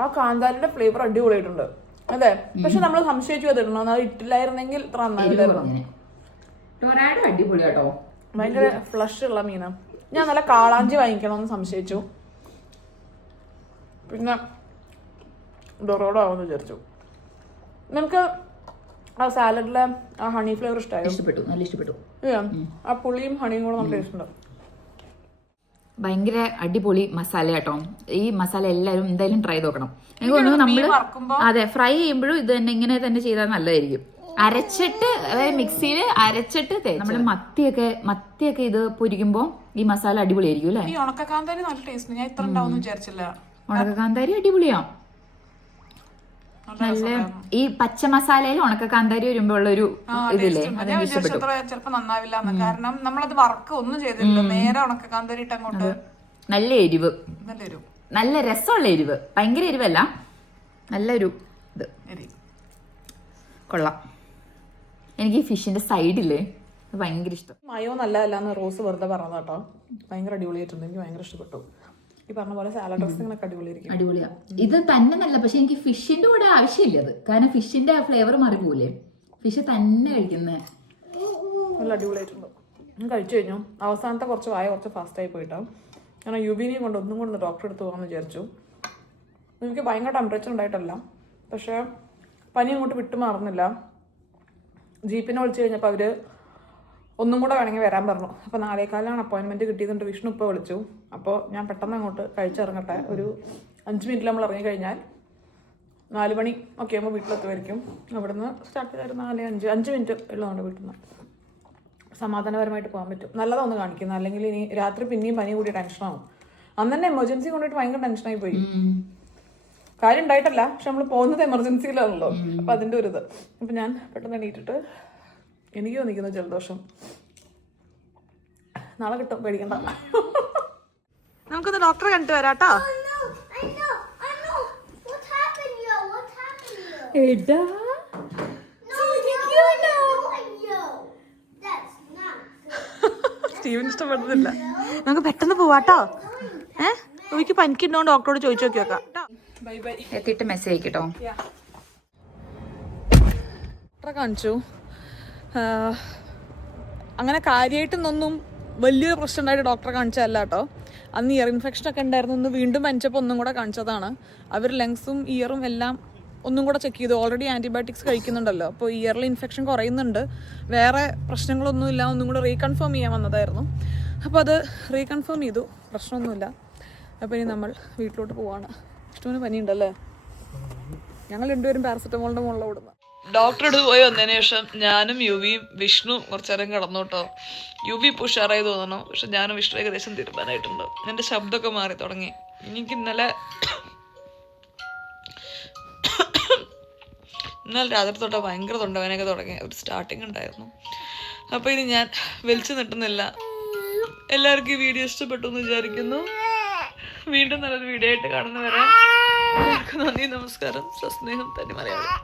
ആ കാന്താരിയുടെ ഫ്ലേവർ അടിപൊളിയായിട്ടുണ്ട്. അതെ, പക്ഷെ നമ്മൾ സംശയിച്ചു അത് ഇടണം, അത് ഇട്ടില്ലായിരുന്നെങ്കിൽ ഇത്ര നന്നായില്ലായിരുന്നു. അടിപൊളിയാട്ടോ, ഭയങ്കര ഫ്ലഷ് ഉള്ള മീനാ. ഞാൻ നല്ല കാളാഞ്ചി വാങ്ങിക്കണമെന്ന് സംശയിച്ചു, പിന്നെ ഡൊറോഡോ ആവുമെന്ന് വിചാരിച്ചു. നമുക്ക് ആ സാലഡിലെ ആ ഹണി ഫ്ലേവർ ഇഷ്ടമായോ? ഇഷ്ടപ്പെട്ടു, നല്ല ഇഷ്ടപ്പെട്ടു. ആ പുളിയും ഹണിയും കൂടെ നല്ല ടേസ്റ്റ് ഉണ്ട്. ഭയങ്കര അടിപൊളി മസാല കേട്ടോ. ഈ മസാല എല്ലാവരും എന്തായാലും ട്രൈ നോക്കണം. എനിക്ക് തോന്നുന്നു നമ്മള് അതെ ഫ്രൈ ചെയ്യുമ്പോഴും ഇത് തന്നെ ഇങ്ങനെ തന്നെ ചെയ്താൽ നല്ലതായിരിക്കും. അരച്ചിട്ട് അതായത് മിക്സിയിൽ അരച്ചിട്ട് നമ്മുടെ മത്തിയൊക്കെ ഇത് പൊരിക്കുമ്പോ ഈ മസാല അടിപൊളിയായിരിക്കും അല്ലേ? ഈ ഉണക്കക്കാന്താരി നല്ല ടേസ്റ്റ്, ഞാൻ ഇത്ര ഉണ്ടാവും വിചാരിച്ചില്ല. ഉണക്കക്കാന്താരി അടിപൊളിയാ. നല്ല ഈ പച്ച മസാലയിൽ ഉണക്കക്കാന്താരി വരുമ്പോ ഉള്ള ഒരു ഇതില്ലേ, അതെനിക്ക് ഇഷ്ടപ്പെട്ടു. ചിലപ്പോ നന്നാവില്ല, കാരണം നമ്മളത് വർക്ക് ഒന്നും ചെയ്തില്ല, നേരെ ഉണക്കക്കാന്താരി ഇട്ട് അങ്ങോട്ട്. നല്ല എരിവ്, നല്ല രസമുള്ള എരിവ്, ഭയങ്കര എരിവല്ല, നല്ലൊരു ഇത് കൊള്ളാം. എനിക്ക് ഈ ഫിഷിന്റെ സൈഡില്ലേ ഭയങ്കര ഇഷ്ടം. മയോ നല്ലതല്ലാന്ന് റോസ് വെറുതെ പറഞ്ഞത് കേട്ടോ. ഭയങ്കര അടിപൊളിയായിട്ടുണ്ട്, എനിക്ക് ഭയങ്കര ഇഷ്ടപ്പെട്ടു. ഈ പറഞ്ഞ പോലെ സാലഡ് ഡ്രസ്സിങ്ങനൊക്കെ അടിപൊളിയായിരിക്കും. അടിപൊളിയാ. ഇത് തന്നെ നല്ല, പക്ഷെ എനിക്ക് ഫിഷിന്റെ കൂടെ ആവശ്യമില്ല അത്, കാരണം ഫിഷിന്റെ ആ ഫ്ലേവർ മാറിപ്പോവില്ലേ, ഫിഷ് തന്നെ കഴിക്കുന്നത്. നല്ല അടിപൊളിയായിട്ടുണ്ട്. ഞാൻ കഴിച്ചു കഴിഞ്ഞു. അവസാനത്തെ കുറച്ച് കുറച്ച് ഫാസ്റ്റായി പോയിട്ടാണ്. കാരണം യുബിനെയും കൊണ്ട് ഒന്നും കൊണ്ട് ഡോക്ടറെ അടുത്ത് പോകാമെന്ന് വിചാരിച്ചു. എനിക്ക് ഭയങ്കര ടെമ്പറേച്ചർ ഉണ്ടായിട്ടല്ല, പക്ഷേ പനി അങ്ങോട്ട് വിട്ടു മാറുന്നില്ല. ജീപ്പിനെ വിളിച്ചു കഴിഞ്ഞപ്പോൾ അവർ ഒന്നും കൂടെ വേണമെങ്കിൽ വരാൻ പറഞ്ഞു. അപ്പോൾ 4:15 അപ്പോയിൻമെൻറ്റ് കിട്ടിയതുകൊണ്ട് വിഷ്ണു ഇപ്പോൾ വിളിച്ചു. അപ്പോൾ ഞാൻ പെട്ടെന്ന് അങ്ങോട്ട് കഴിച്ചിറങ്ങട്ടെ. ഒരു 5 മിനിറ്റിൽ നമ്മൾ ഇറങ്ങിക്കഴിഞ്ഞാൽ 4 മണി ഒക്കെ ആകുമ്പോൾ വീട്ടിലെത്തുമായിരിക്കും. അവിടുന്ന് സ്റ്റാർട്ട് ചെയ്താൽ 4-5 മിനിറ്റ് ഉള്ളതുകൊണ്ട് വീട്ടിൽ നിന്ന് സമാധാനപരമായിട്ട് പോകാൻ പറ്റും. നല്ലതൊന്ന് കാണിക്കുന്നത്, അല്ലെങ്കിൽ ഇനി രാത്രി പിന്നെയും പനി കൂടി ടെൻഷനാവും. അന്ന് തന്നെ എമർജൻസി കൊണ്ടിട്ട് ഭയങ്കര ടെൻഷനായി പോയി. കാര്യം ഉണ്ടായിട്ടല്ല, പക്ഷെ നമ്മൾ പോകുന്നത് എമർജൻസിയിലാണല്ലോ, അപ്പം അതിൻ്റെ ഒരു ഇത്. അപ്പം ഞാൻ പെട്ടെന്ന് എണീറ്റിട്ട് എനിക്ക് വന്നിരിക്കുന്ന ജലദോഷം നാളെ കിട്ടും, പേടിക്കണ്ട. നമുക്കൊന്ന് ഡോക്ടറെ കണ്ടിട്ട് വരാട്ടോ. സ്റ്റീവൻ ഇഷ്ടപ്പെടുന്നില്ല. നമുക്ക് പെട്ടെന്ന് പോവാട്ടോ. എനിക്ക് പനിക്കുണ്ടോണ്ട് ഡോക്ടറോട് ചോദിച്ചു നോക്കി വെക്കാം. Bye bye. എത്തിയിട്ട് മെസ്സേജ് അയക്കട്ടോ. ഡോക്ടറെ കാണിച്ചു. അങ്ങനെ കാര്യമായിട്ടൊന്നും വലിയൊരു പ്രശ്നം ഉണ്ടായിട്ട് ഡോക്ടറെ കാണിച്ചതല്ല കേട്ടോ. അന്ന് ഇയർ ഇൻഫെക്ഷനൊക്കെ ഉണ്ടായിരുന്നു. ഒന്ന് വീണ്ടും പനിച്ചപ്പോൾ ഒന്നും കൂടെ കാണിച്ചതാണ്. അവർ ലങ്സും ഇയറും എല്ലാം ഒന്നും കൂടെ ചെക്ക് ചെയ്തു. ഓൾറെഡി ആൻറ്റിബയോട്ടിക്സ് കഴിക്കുന്നുണ്ടല്ലോ, അപ്പോൾ ഇയറിൽ ഇൻഫെക്ഷൻ കുറയുന്നുണ്ട്, വേറെ പ്രശ്നങ്ങളൊന്നുമില്ല. ഒന്നും കൂടെ റീകൺഫേം ചെയ്യാൻ വന്നതായിരുന്നു. അപ്പോൾ അത് റീകൺഫേം ചെയ്തു, പ്രശ്നമൊന്നുമില്ല. അപ്പോൾ ഇനി നമ്മൾ വീട്ടിലോട്ട് പോവാണ്. ഇഷ്ടത്തിന് പനിയുണ്ടല്ലേ? ഞങ്ങൾ രണ്ടുപേരും പാരസെറ്റമോളിൻ്റെ മുകളിൽ ഓടുന്നു. ഡോക്ടറോട് പോയി വന്നതിന് ശേഷം ഞാനും യുവിയും വിഷ്ണു കുറച്ചു നേരം കിടന്നു കേട്ടോ. യുവി ഇപ്പോൾ ഉഷാറായി തോന്നണം, പക്ഷെ ഞാനും വിഷ്ണു ഏകദേശം തീരുമാനമായിട്ടുണ്ട്. എൻ്റെ ശബ്ദമൊക്കെ മാറി തുടങ്ങി. എനിക്ക് ഇന്നലെ രാത്രി തൊട്ടാ ഭയങ്കര തൊണ്ടവേനൊക്കെ തുടങ്ങി, ഒരു സ്റ്റാർട്ടിങ് ഉണ്ടായിരുന്നു. അപ്പോൾ ഇനി ഞാൻ വലിച്ചു നിട്ടുന്നില്ല. എല്ലാവർക്കും ഈ വീഡിയോ ഇഷ്ടപ്പെട്ടു എന്ന് വിചാരിക്കുന്നു. വീണ്ടും നല്ലൊരു വീഡിയോ ആയിട്ട് കാണുന്നവരെ എല്ലാവർക്കും നന്ദി, നമസ്കാരം, സസ്നേഹം, തനി മലയാളം.